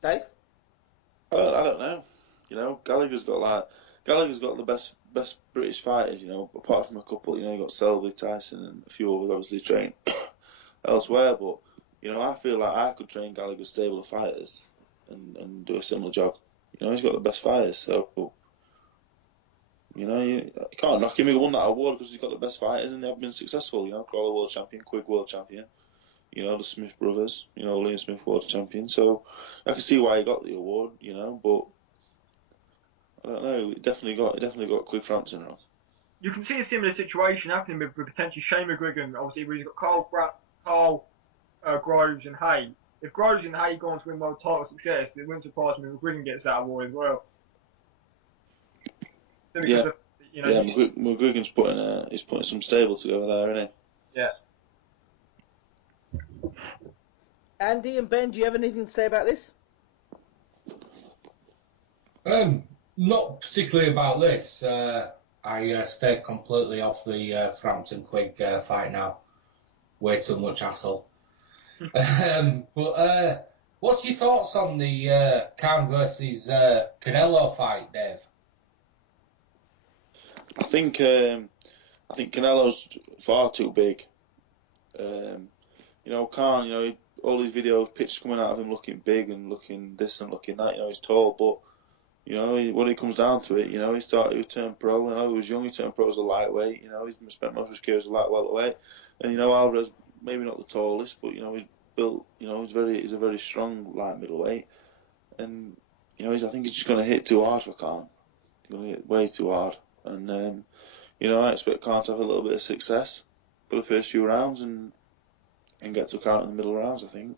Dave? I don't know. Gallagher's got the best British fighters. Apart from a couple. You got Selby, Tyson, and a few others obviously trained elsewhere. But I feel like I could train Gallagher's stable of fighters and do a similar job. He's got the best fighters, so you can't knock him. He won that award because he's got the best fighters and they've been successful. Crolla world champion, Quigg world champion. The Smith brothers. Liam Smith world champion. So I can see why he got the award. But I don't know. It definitely got Quigg Frampton wrong. You can see a similar situation happening with potentially Shane McGuigan. Obviously, we've got Carl Groves and Haye. If Groves and Haye go on to win world title success, it wouldn't surprise me if McGuigan gets that award as well. McGuigan's putting some stable together there, isn't he? Yeah. Andy and Ben, do you have anything to say about this? Not particularly about this. I stayed completely off the Frampton Quigg fight now. Way too much hassle. But what's your thoughts on the Khan versus Canelo fight, Dave? I think Canelo's far too big. Khan, all these pictures coming out of him looking big and looking this and looking that. He's tall, but when it comes down to it, he turned pro. He was young. He turned pro as a lightweight. He's spent most of his career as a light welterweight. And Alvarez, maybe not the tallest, but he's built. He's a very strong light middleweight. And I think he's just going to hit too hard for Khan. He's going to hit way too hard. And I expect Khan to have a little bit of success for the first few rounds and get to count in the middle rounds, I think.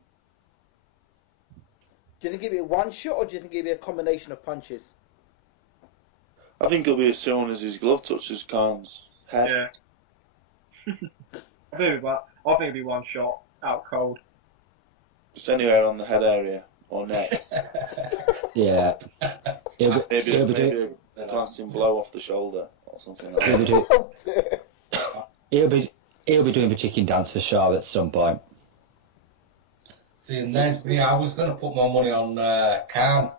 Do you think it'll be a one shot or do you think it'll be a combination of punches? I think it'll be as soon as his glove touches Khan's head. Yeah. I think it'll be one shot, out cold. Just anywhere on the head area or neck. Yeah. Maybe a glancing blow off the shoulder or something like that. He'll be doing the chicken dance for sure at some point. See, and there's me. I was going to put more money on Khan,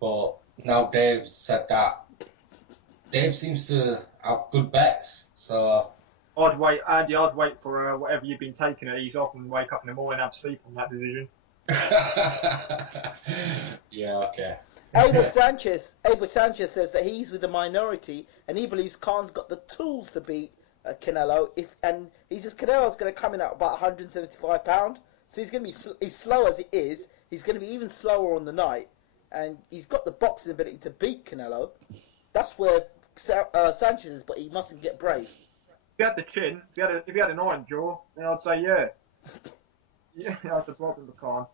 but now Dave said that, Dave seems to have good bets. So I'd wait, Andy. I'd wait for whatever you've been taking at ease off and wake up in the morning and have sleep on that decision. yeah, okay. Abel Sanchez says that he's with the minority and he believes Khan's got the tools to beat Canelo. And he says Canelo's going to come in at about 175 pound, so he's going to be he's slow as it is. He's going to be even slower on the night, and he's got the boxing ability to beat Canelo. That's where Sanchez is, but he mustn't get brave. If he had the chin, if he had an iron jaw, then I'd say yeah. Yeah, that's the problem with Khan.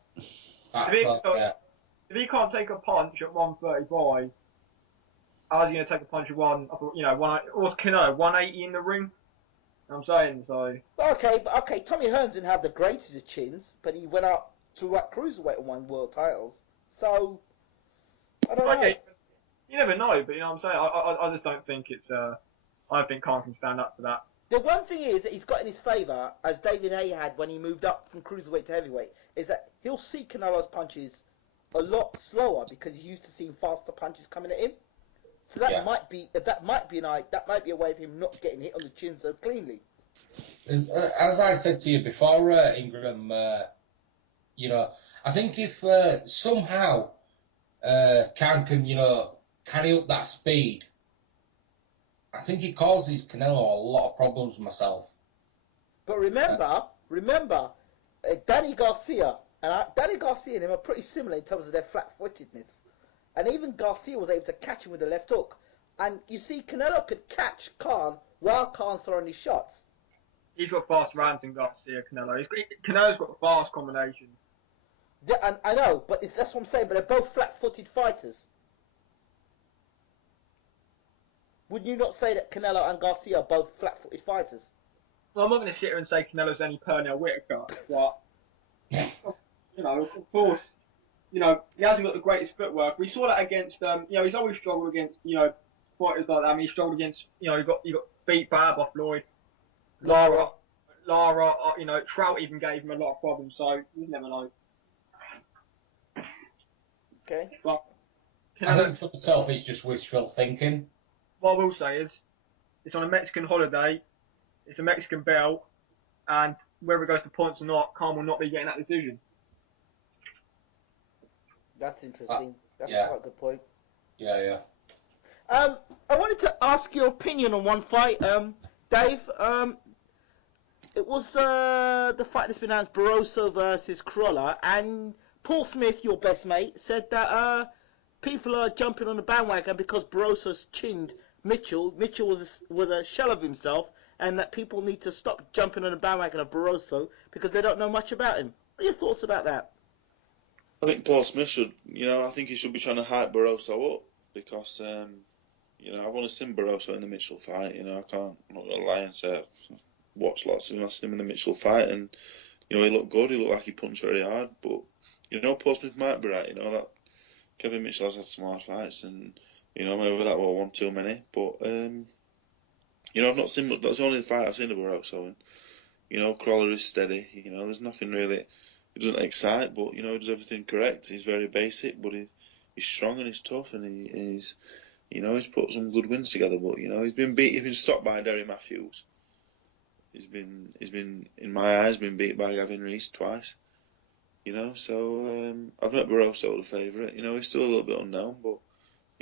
If he can't take a punch at 135, how's he going to take a punch at or Canelo, 180 in the ring? You know what I'm saying, so. Okay, Tommy Hearns didn't have the greatest of chins, but he went up to cruiserweight and won world titles. So, I don't know. You never know, but you know what I'm saying? I just don't think it's, I don't think Khan can stand up to that. The one thing is that he's got in his favour, as David Haye had when he moved up from cruiserweight to heavyweight, is that he'll see Canelo's punches a lot slower because he's used to seeing faster punches coming at him. So that might be a way of him not getting hit on the chin so cleanly. As I said to you before, Ingram, I think if somehow Khan can, carry up that speed, I think he causes Canelo a lot of problems myself. But remember, Danny Garcia and him are pretty similar in terms of their flat-footedness. And even Garcia was able to catch him with the left hook. And you see, Canelo could catch Khan while Khan's throwing his shots. He's got fast rounds in Garcia, Canelo. Canelo's got fast combinations. Yeah, and I know, but that's what I'm saying. But they're both flat-footed fighters. Would you not say that Canelo and Garcia are both flat-footed fighters? Well, I'm not going to sit here and say Canelo's any Pernell Whitaker, but of course, he hasn't got the greatest footwork. We saw that against, he's always struggled against, fighters like that. I mean, he struggled against, he got beat bad by Floyd, Lara, Trout even gave him a lot of problems. So you never know. Okay. But I think for myself, it's just wishful thinking. What I will say is, it's on a Mexican holiday, it's a Mexican belt, and whether it goes to points or not, Khan will not be getting that decision. That's interesting. That's quite a good point. Yeah. I wanted to ask your opinion on one fight, Dave. It was the fight that's been announced, Barroso versus Crolla, and Paul Smith, your best mate, said that people are jumping on the bandwagon because Barroso's chinned Mitchell. Mitchell was a shell of himself, and that people need to stop jumping on the bandwagon of Barroso because they don't know much about him. What are your thoughts about that? I think Paul Smith should, I think he should be trying to hype Barroso up because, I've only seen Barroso in the Mitchell fight. I'm not going to lie and say I've watched lots of him. I've seen him in the Mitchell fight, and he looked good. He looked like he punched very hard, but Paul Smith might be right. That Kevin Mitchell has had some hard fights, and maybe that were one too many. But I've not seen much. That's the only fight I've seen of Barroso, and Crolla is steady. There's nothing really. He doesn't excite, but he does everything correct. He's very basic, but he's strong and he's tough, and he's put some good wins together. But he's been stopped by Derry Matthews. He's been in my eyes been beat by Gavin Rees twice. So I've met Barroso the favourite. He's still a little bit unknown, but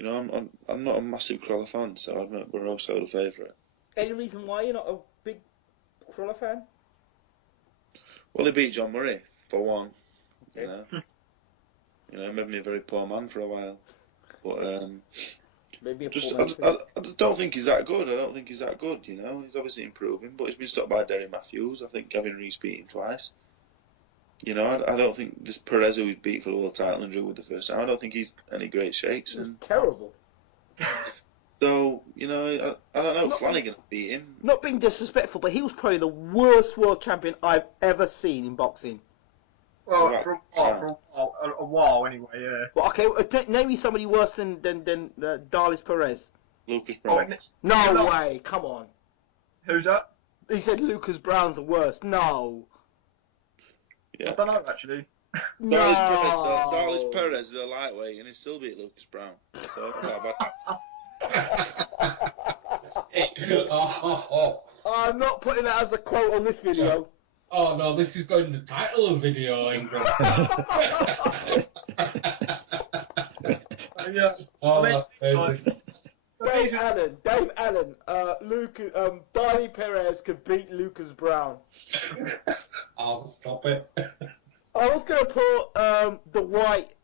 I'm not a massive Crolla fan, so I've met Barroso the favourite. Any reason why you're not a big Crolla fan? Well, he beat John Murray for one. Made me a very poor man for a while, but maybe I just don't think he's that good. I don't think he's that good. He's obviously improving, but he's been stopped by Derry Matthews. I think Gavin Rees beat him twice. I don't think this Perez who he beat for the world title and drew with the first time, I don't think he's any great shakes. And terrible. So, I don't know. Flanagan beat him. Not being disrespectful, but he was probably the worst world champion I've ever seen in boxing. Well, for a while anyway, yeah. Well, okay, name me somebody worse than Darlis Perez. Lucas Brown. No way, come on. Who's that? He said Lucas Brown's the worst. No. Yeah. I don't know, actually. Darlis Perez is a lightweight and he still beat Lucas Brown. So that's how bad. I'm not putting that as the quote on this video. Oh no, this is going to the title of the video, Ingram. Oh, that's crazy. Dave Allen, Darlie Perez could beat Lucas Brown. Oh, stop it. I was going to put the white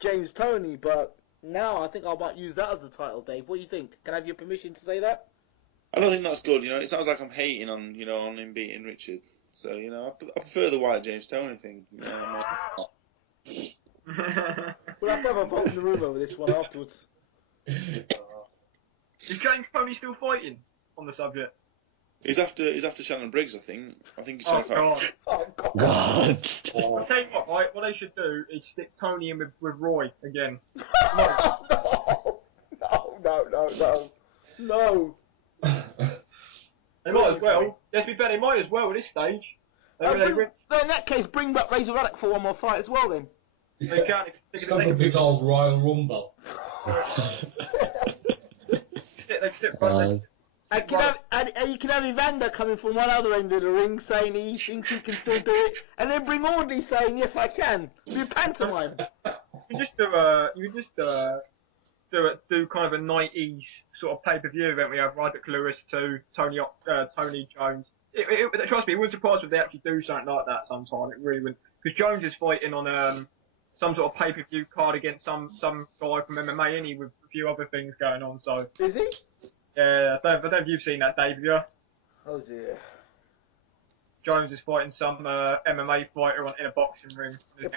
James Toney, but now I think I might use that as the title, Dave. What do you think? Can I have your permission to say that? I don't think that's good. It sounds like I'm hating on on him beating Richard. So I prefer the white James Toney thing. We'll have to have a vote in the room over this one afterwards. Is James Toney still fighting on the subject? He's after Shannon Briggs, I think. I think he's trying to fight. Oh, God. What? I'll tell you what, right? What they should do is stick Tony in with Roy again. No. They might as well. Let's be fair, they might as well at this stage. In that case, bring back Razor Ruddock for one more fight as well, then. They can't. It's like a big old Royal Rumble. And you can have Evander coming from one other end of the ring saying he thinks he can still do it, and then bring Audley saying, yes, I can. Be a pantomime. You just do kind of a 90s sort of pay-per-view event. We have Roderick Lewis to Tony Jones. Trust me, it wouldn't surprise me if they actually do something like that sometime. It really wouldn't. Because Jones is fighting on some sort of pay-per-view card against some guy from MMA, and with a few other things going on. So is he? Yeah, I don't know if you've seen that, Dave, have you? Oh dear. Jones is fighting some MMA fighter in a boxing ring. He'll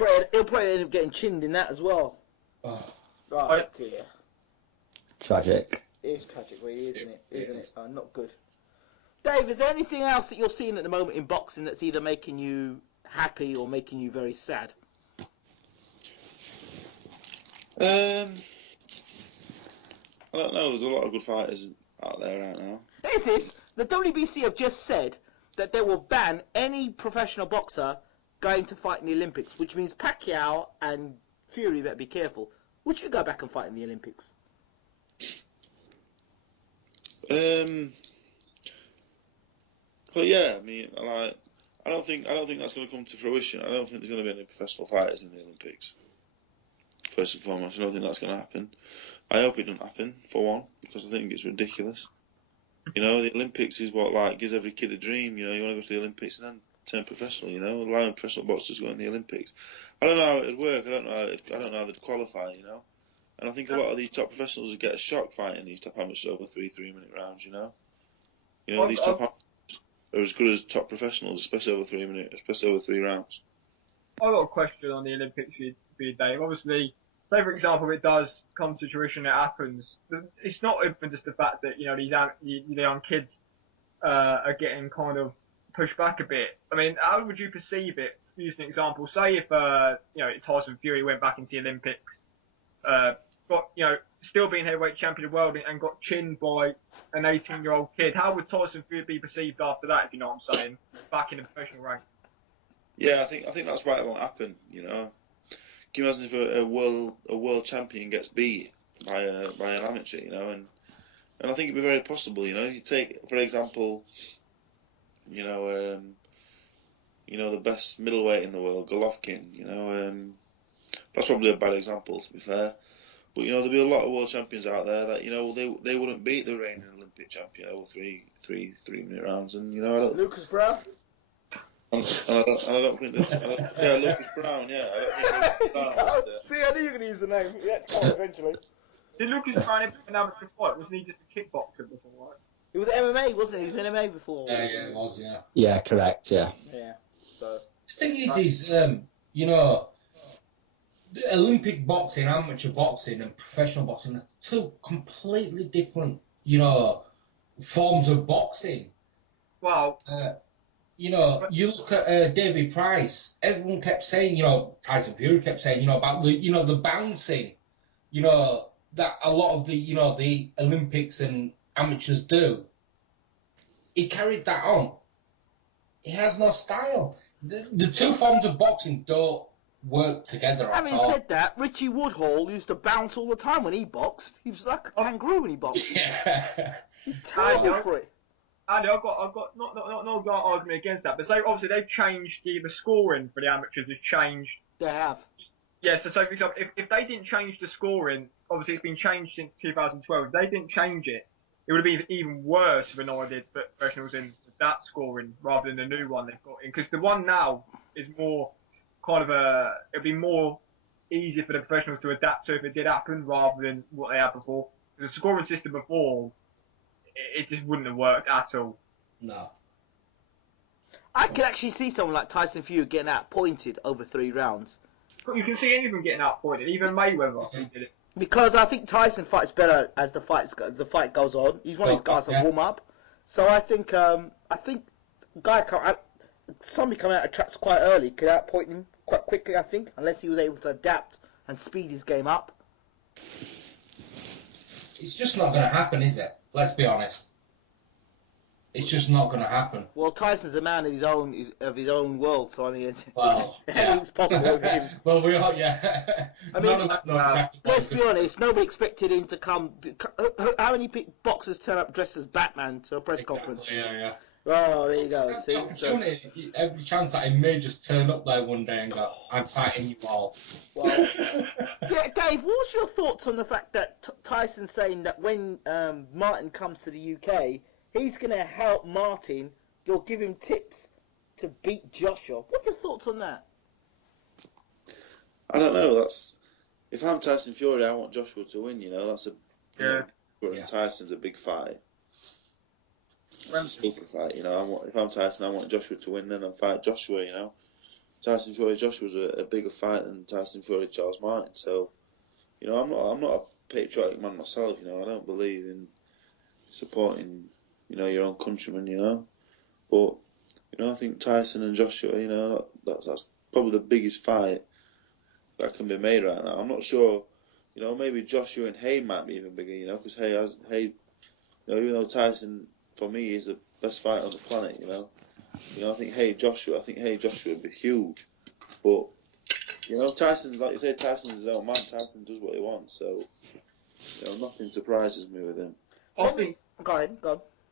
probably end up getting chinned in that as well. Oh. Oh dear. Tragic. It is tragic, really, isn't it? Isn't it? Oh, not good. Dave, is there anything else that you're seeing at the moment in boxing that's either making you happy or making you very sad? I don't know. There's a lot of good fighters out there right now. There's this. The WBC have just said that they will ban any professional boxer going to fight in the Olympics, which means Pacquiao and Fury better be careful. Would you go back and fight in the Olympics? But yeah, I mean, I don't think that's going to come to fruition. I don't think there's going to be any professional fighters in the Olympics. First and foremost, I don't think that's going to happen. I hope it doesn't happen, for one, because I think it's ridiculous. The Olympics is what gives every kid a dream. You want to go to the Olympics and then turn professional. Allowing professional boxers to go in the Olympics. I don't know how it'd work. I don't know how they'd qualify. And I think a lot of these top professionals would get a shock fighting these top amateurs over 3-minute rounds. These top amateurs are as good as top professionals, especially over 3 minutes, especially over 3 rounds. I've got a question on the Olympics for you, Dave. Obviously, say for example, it does come to fruition, it happens. It's not even just the fact that these young kids are getting kind of pushed back a bit. I mean, how would you perceive it? Use an example. Say if Tyson Fury went back into the Olympics, got still being heavyweight champion of the world and got chinned by an 18-year-old kid. How would Tyson Fury be perceived after that? If you know what I'm saying, back in the professional rank. Yeah, I think that's why it won't happen. Can you imagine if a world champion gets beat by an amateur? And I think it'd be very possible. You take, for example, the best middleweight in the world, Golovkin. That's probably a bad example, to be fair. But there'll be a lot of world champions out there that they wouldn't beat the reigning Olympic champion over 3-minute rounds, and Lucas Brown. And I don't think that's Lucas Brown. Yeah, I don't think Lucas Brown. See, I knew you were going to use the name. Let's come eventually. Did Lucas Brown ever an amateur fight? Wasn't he just a kickboxer before, right? He was MMA, wasn't he? He was MMA before. Yeah, it was, yeah. Yeah, correct, yeah. Yeah, so... The thing is, the Olympic boxing, amateur boxing, and professional boxing are two completely different, forms of boxing. Well... you look at David Price. Everyone kept saying, Tyson Fury kept saying, about the bouncing, that a lot of the Olympics and amateurs do. He carried that on. He has no style. The two forms of boxing don't work together at Having all. said that, Richie Woodhall used to bounce all the time when he boxed. He was like a kangaroo when he boxed. Yeah. He's terrible I- for it. Andy, I've got not argument against that, but so obviously they've changed the scoring for the amateurs has changed. They have. Yeah, so for example, if they didn't change the scoring, obviously it's been changed since 2012. If they didn't change it, it would have been even worse than I did for professionals in that scoring rather than the new one they've got in. Because the one now is more kind of it'd be more easier for the professionals to adapt to if it did happen rather than what they had before. The scoring system before, it just wouldn't have worked at all. No. I could actually see someone like Tyson Fury getting outpointed over 3 rounds. You can see anyone getting outpointed, even Mayweather who did it. Because I think Tyson fights better as the fight goes on. He's one of these guys that warm up. So I think somebody coming out of tracks quite early could outpoint him quite quickly. I think, unless he was able to adapt and speed his game up. It's just not going to happen, is it? Let's be honest. It's just not going to happen. Well, Tyson's a man of his own world, so I mean, it's possible with him. Well, we are, yeah. I mean, none of us know exactly what let's be honest. Nobody expected him to come. How many boxers turn up dressed as Batman to a press conference? Yeah. Oh, there you go. That's See, the opportunity. Every chance that he may just turn up there one day and go, I'm fighting you all. Well, yeah, Dave, what's your thoughts on the fact that Tyson's saying that when Martin comes to the UK, he's going to help Martin, you'll give him tips to beat Joshua? What are your thoughts on that? I don't know. If I'm Tyson Fury, I want Joshua to win. That's Tyson's a big fight. It's a super fight. If I'm Tyson, I want Joshua to win. Then I'll fight Joshua. Tyson Fury, Joshua's a bigger fight than Tyson Fury, Charles Martin. So, I'm not a patriotic man myself. I don't believe in supporting, your own countrymen. But, I think Tyson and Joshua, that's probably the biggest fight that can be made right now. I'm not sure, maybe Joshua and Haye might be even bigger, because Haye, even though Tyson, for me, is the best fighter on the planet, I think Haye Joshua would be huge. But, Tyson, like you say, Tyson's his own man. Tyson does what he wants. So, nothing surprises me with him. Go ahead.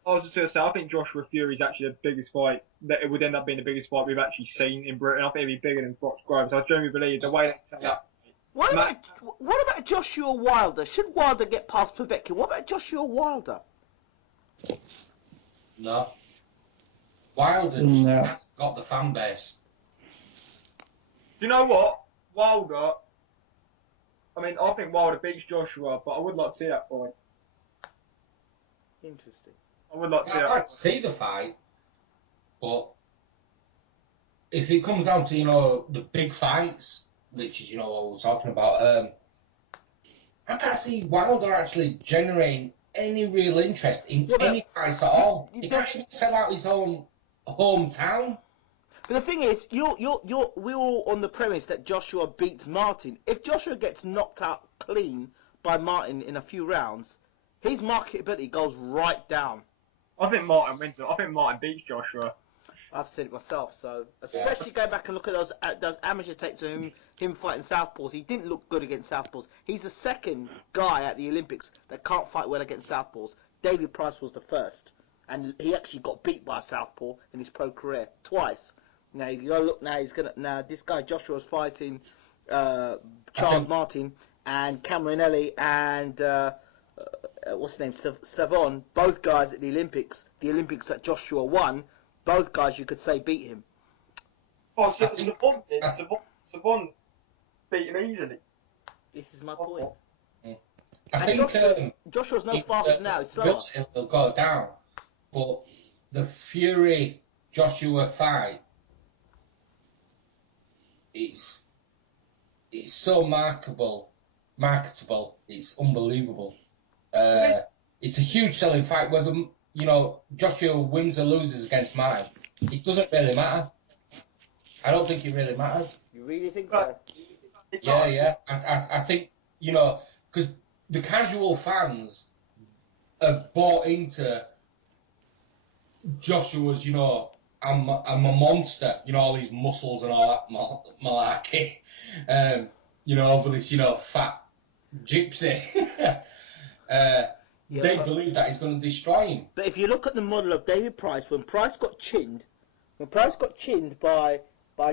I was just going to say, I think Joshua Fury is actually the biggest fight, that it would end up being the biggest fight we've actually seen in Britain. I think it'd be bigger than Fox Groves. I genuinely believe the way they set up. What about Joshua Wilder? Should Wilder get past Povetkin? What about Joshua Wilder? No. Wilder hasn't got the fan base. Do you know what? Wilder, I think Wilder beats Joshua, but I would like to see that fight. Interesting. I would like to see I'd that. like to see the fight, but if it comes down to, the big fights, which is, what we're talking about, I can't see Wilder actually generating any real interest in any fights at all. He can't even sell out his own hometown. But the thing is, we're all on the premise that Joshua beats Martin. If Joshua gets knocked out clean by Martin in a few rounds, his marketability goes right down. I think Martin wins it. I think Martin beats Joshua. I've said it myself, so especially go back and look at those amateur tapes of him fighting southpaws. He didn't look good against southpaws. He's the second guy at the Olympics that can't fight well against southpaws. David Price was the first, and he actually got beat by a southpaw in his pro career twice. Now you go look. Now this guy Joshua's fighting Charles Martin and Cameronelli and what's his name, Savon. Both guys at the Olympics that Joshua won. Both guys, you could say, beat him. Oh, so Savon beat him easily. This is my point. I think Joshua's no faster now. He's slower. It'll go down, but the Fury Joshua fight, it's so marketable. It's unbelievable. It's a huge selling fight. Whether Joshua wins or loses against Martin, it doesn't really matter. I don't think it really matters. You really think so? Yeah. I think, because the casual fans have bought into Joshua's, I'm a monster, all these muscles and all that malarkey, over this, fat gypsy. They believe that he's going to destroy him. But if you look at the model of David Price, when Price got chinned by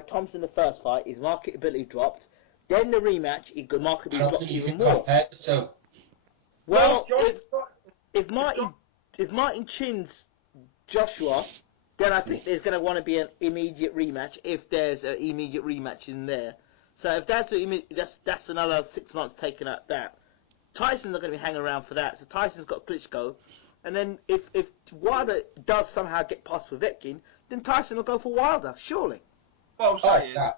Thompson in the first fight, his marketability dropped. Then the rematch, his marketability dropped even more. Well, if Martin chins Joshua, then I think there's going to want to be an immediate rematch if there's an immediate rematch in there. So if that's another 6 months taken out that. Tyson's not going to be hanging around for that. So Tyson's got Klitschko. And then if Wilder does somehow get past Povetkin, then Tyson will go for Wilder, surely. Well, yeah.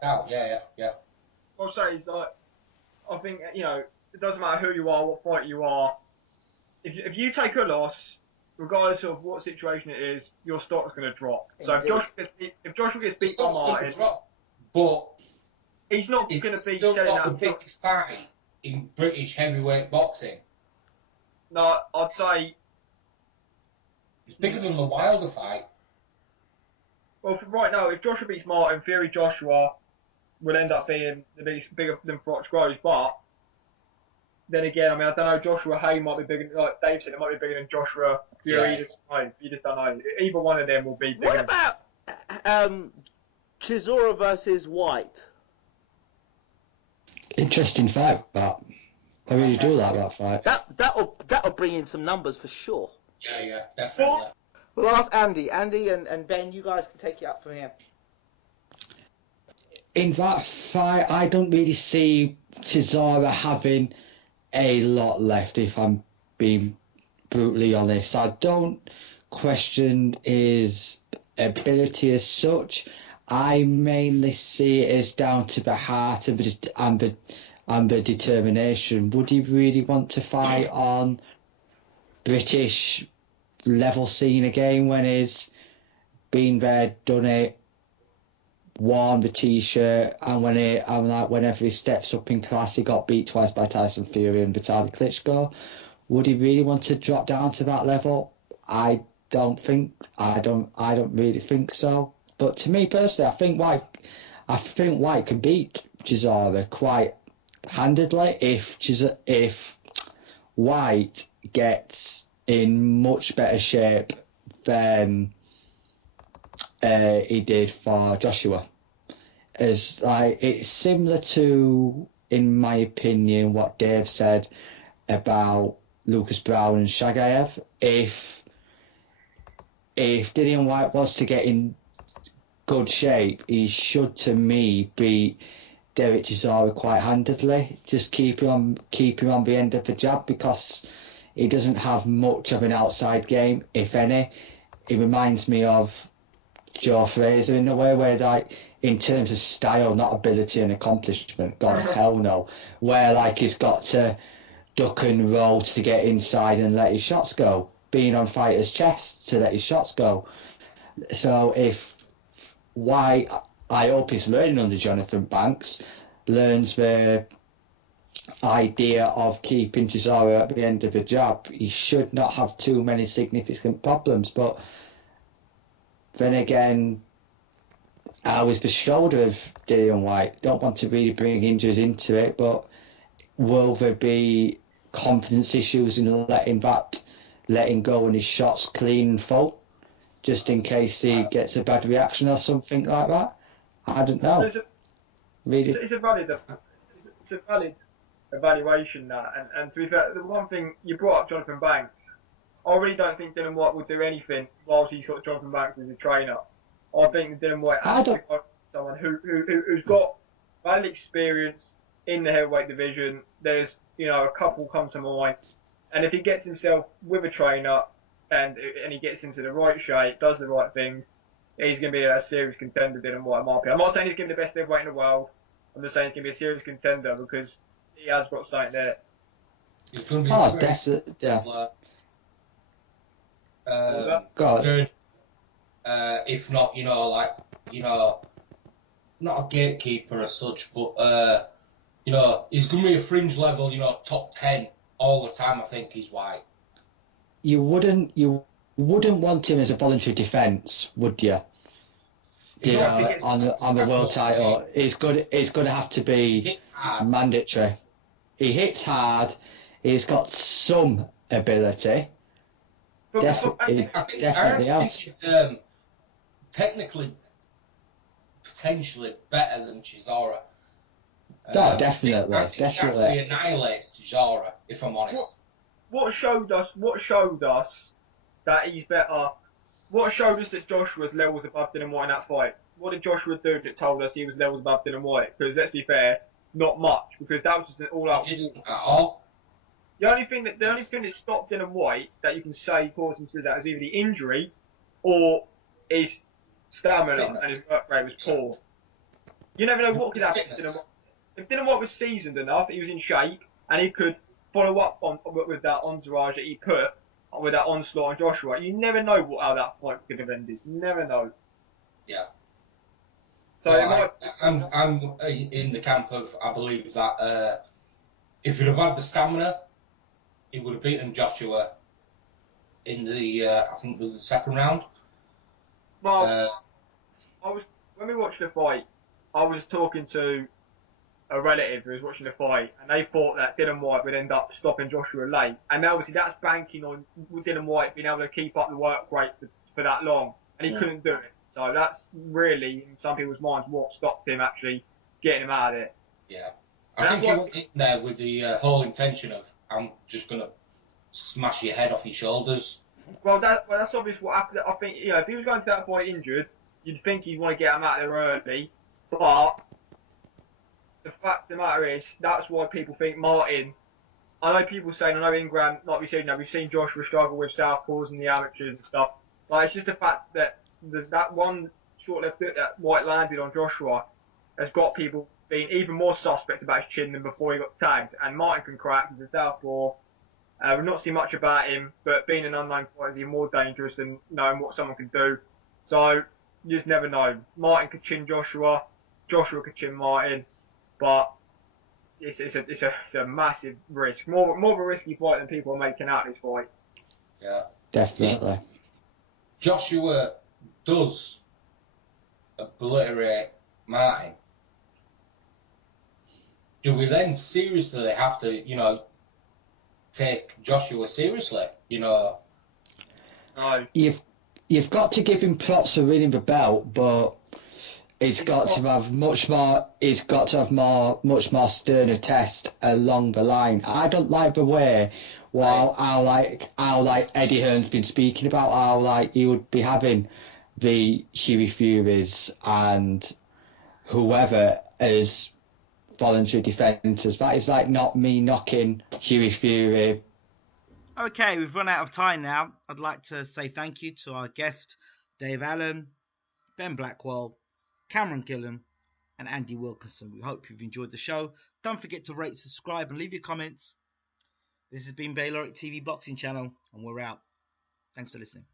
What I'll say is, I think, it doesn't matter who you are, what fight you are. If you take a loss, regardless of what situation it is, your stock's going to drop. So if Joshua gets beat by Martin, but he's not going to be still selling not the that biggest fight in British heavyweight boxing. No, I'd say it's bigger than the Wilder fight. Well, right now, if Joshua beats Martin, Fury Joshua would end up being bigger than Fox grows. But then again, I don't know. Joshua Haye might be bigger. Like Dave said, it might be bigger than Joshua Fury. Yeah. You just don't know. Either one of them will be bigger. What about Chisora versus White? Interesting fight, but I really do like that fight. That'll bring in some numbers for sure. Yeah, definitely. We'll ask Andy and Ben. You guys can take it up from here. In that fight, I don't really see Chisora having a lot left, if I'm being brutally honest. I don't question his ability as such. I mainly see it as down to the heart and the determination. Would he really want to fight on British level scene again when he's been there, done it, worn the t-shirt, and whenever he steps up in class, he got beat twice by Tyson Fury and Vitaly Klitschko? Would he really want to drop down to that level? I don't really think so. But to me personally, I think White could beat Chisora quite handedly if White gets in much better shape than he did for Joshua. It's similar to, in my opinion, what Dave said about Lucas Brown and Shagayev. If Dillian White was to get in good shape, he should, to me, beat Derek Chisora quite handedly. Just keep him on the end of the jab, because he doesn't have much of an outside game, if any. He reminds me of Joe Fraser in a way, where in terms of style, not ability and accomplishment, God hell no, where he's got to duck and roll to get inside and let his shots go, being on fighters' chests to let his shots go. So I hope he's learning under Jonathan Banks, learns the idea of keeping Chisora at the end of the jab. He should not have too many significant problems. But then again, how is the shoulder of Dillian White? Don't want to really bring injuries into it, but will there be confidence issues in letting go and his shots clean and full, just in case he gets a bad reaction or something like that? I don't know. It's a valid evaluation, that. And to be fair, the one thing you brought up, Jonathan Banks, I really don't think Dillian White will do anything whilst he's got Jonathan Banks as a trainer. I think Dillian White has to go someone who's got valid experience in the heavyweight division. There's a couple come to mind, and if he gets himself with a trainer and he gets into the right shape, does the right things, he's going to be a serious contender, Dillian White, in my opinion. I'm not saying he's going to be the best heavyweight in the world. I'm just saying he's going to be a serious contender because he has got something there. He's going to be definitely, yeah. Good. If not, not a gatekeeper as such, but he's going to be a fringe level, top 10 all the time. I think he's White. You wouldn't want him as a voluntary defence, would you? You I think know, it's- on That's the exactly world what I'm saying. title, it's going to have to be Hits hard. mandatory. He hits hard. He's got some ability. but- Definitely, I think definitely has. he's technically potentially better than Chisora. No, definitely, I think he definitely. actually annihilates Chisora, if I'm honest. what showed us that he's better? What showed us that Joshua's levels above Dylan White in that fight? What did Joshua do that told us he was levels above Dylan White? Because let's be fair, not much. Because that was just an all-out. He didn't at all. The only thing that stopped Dylan White that you can say caused him to do that is either the injury or his stamina Fitness. and his work rate was poor. You never know what could happen. to Fitness. Dylan White. If Dylan White was seasoned enough, he was in shape, and he could follow up with that entourage that he put with that onslaught on Joshua, you never know how that fight could have ended. You never know. Yeah. So Well, I'm in the camp of, I believe that if he'd have had the stamina, he would have beaten Joshua in the I think it was the second round. Well, when we watched the fight, I was talking to a relative who was watching the fight, and they thought that Dylan White would end up stopping Joshua late, and obviously that's banking on Dylan White being able to keep up the work rate for that long, and he couldn't do it. So that's really, in some people's minds, what stopped him actually getting him out of it. Yeah. I think he went in there with the whole intention of, I'm just going to smash your head off your shoulders. Well, that's obvious what happened. I think, if he was going to that fight injured, you'd think he'd want to get him out of there early, but the fact of the matter is, that's why people think Martin. I know people saying, I know Ingram, like we said, we've seen Joshua struggle with southpaws and the amateurs and stuff. Like, it's just the fact that that one short left hook that White landed on Joshua has got people being even more suspect about his chin than before he got tagged. And Martin can crack, he's a southpaw. We've not seen much about him, but being an unknown fighter is even more dangerous than knowing what someone can do. So, you just never know. Martin could chin Joshua, Joshua could chin Martin. But it's a massive risk. More of a risky fight than people are making out this fight. Yeah. Definitely. Joshua does obliterate Martin. Do we then seriously have to, take Joshua seriously? No. You've got to give him props for winning the belt, but he's got to have much more sterner test along the line. I don't like the way how Eddie Hearn's been speaking about how he would be having the Huey Furies and whoever as voluntary defenders. That is not me knocking Huey Fury. Okay, we've run out of time now. I'd like to say thank you to our guest, Dave Allen, Ben Blackwell, Cameron Gillen, and Andy Wilkinson. We hope you've enjoyed the show. Don't forget to rate, subscribe, and leave your comments. This has been Bayloric TV Boxing Channel, and we're out. Thanks for listening.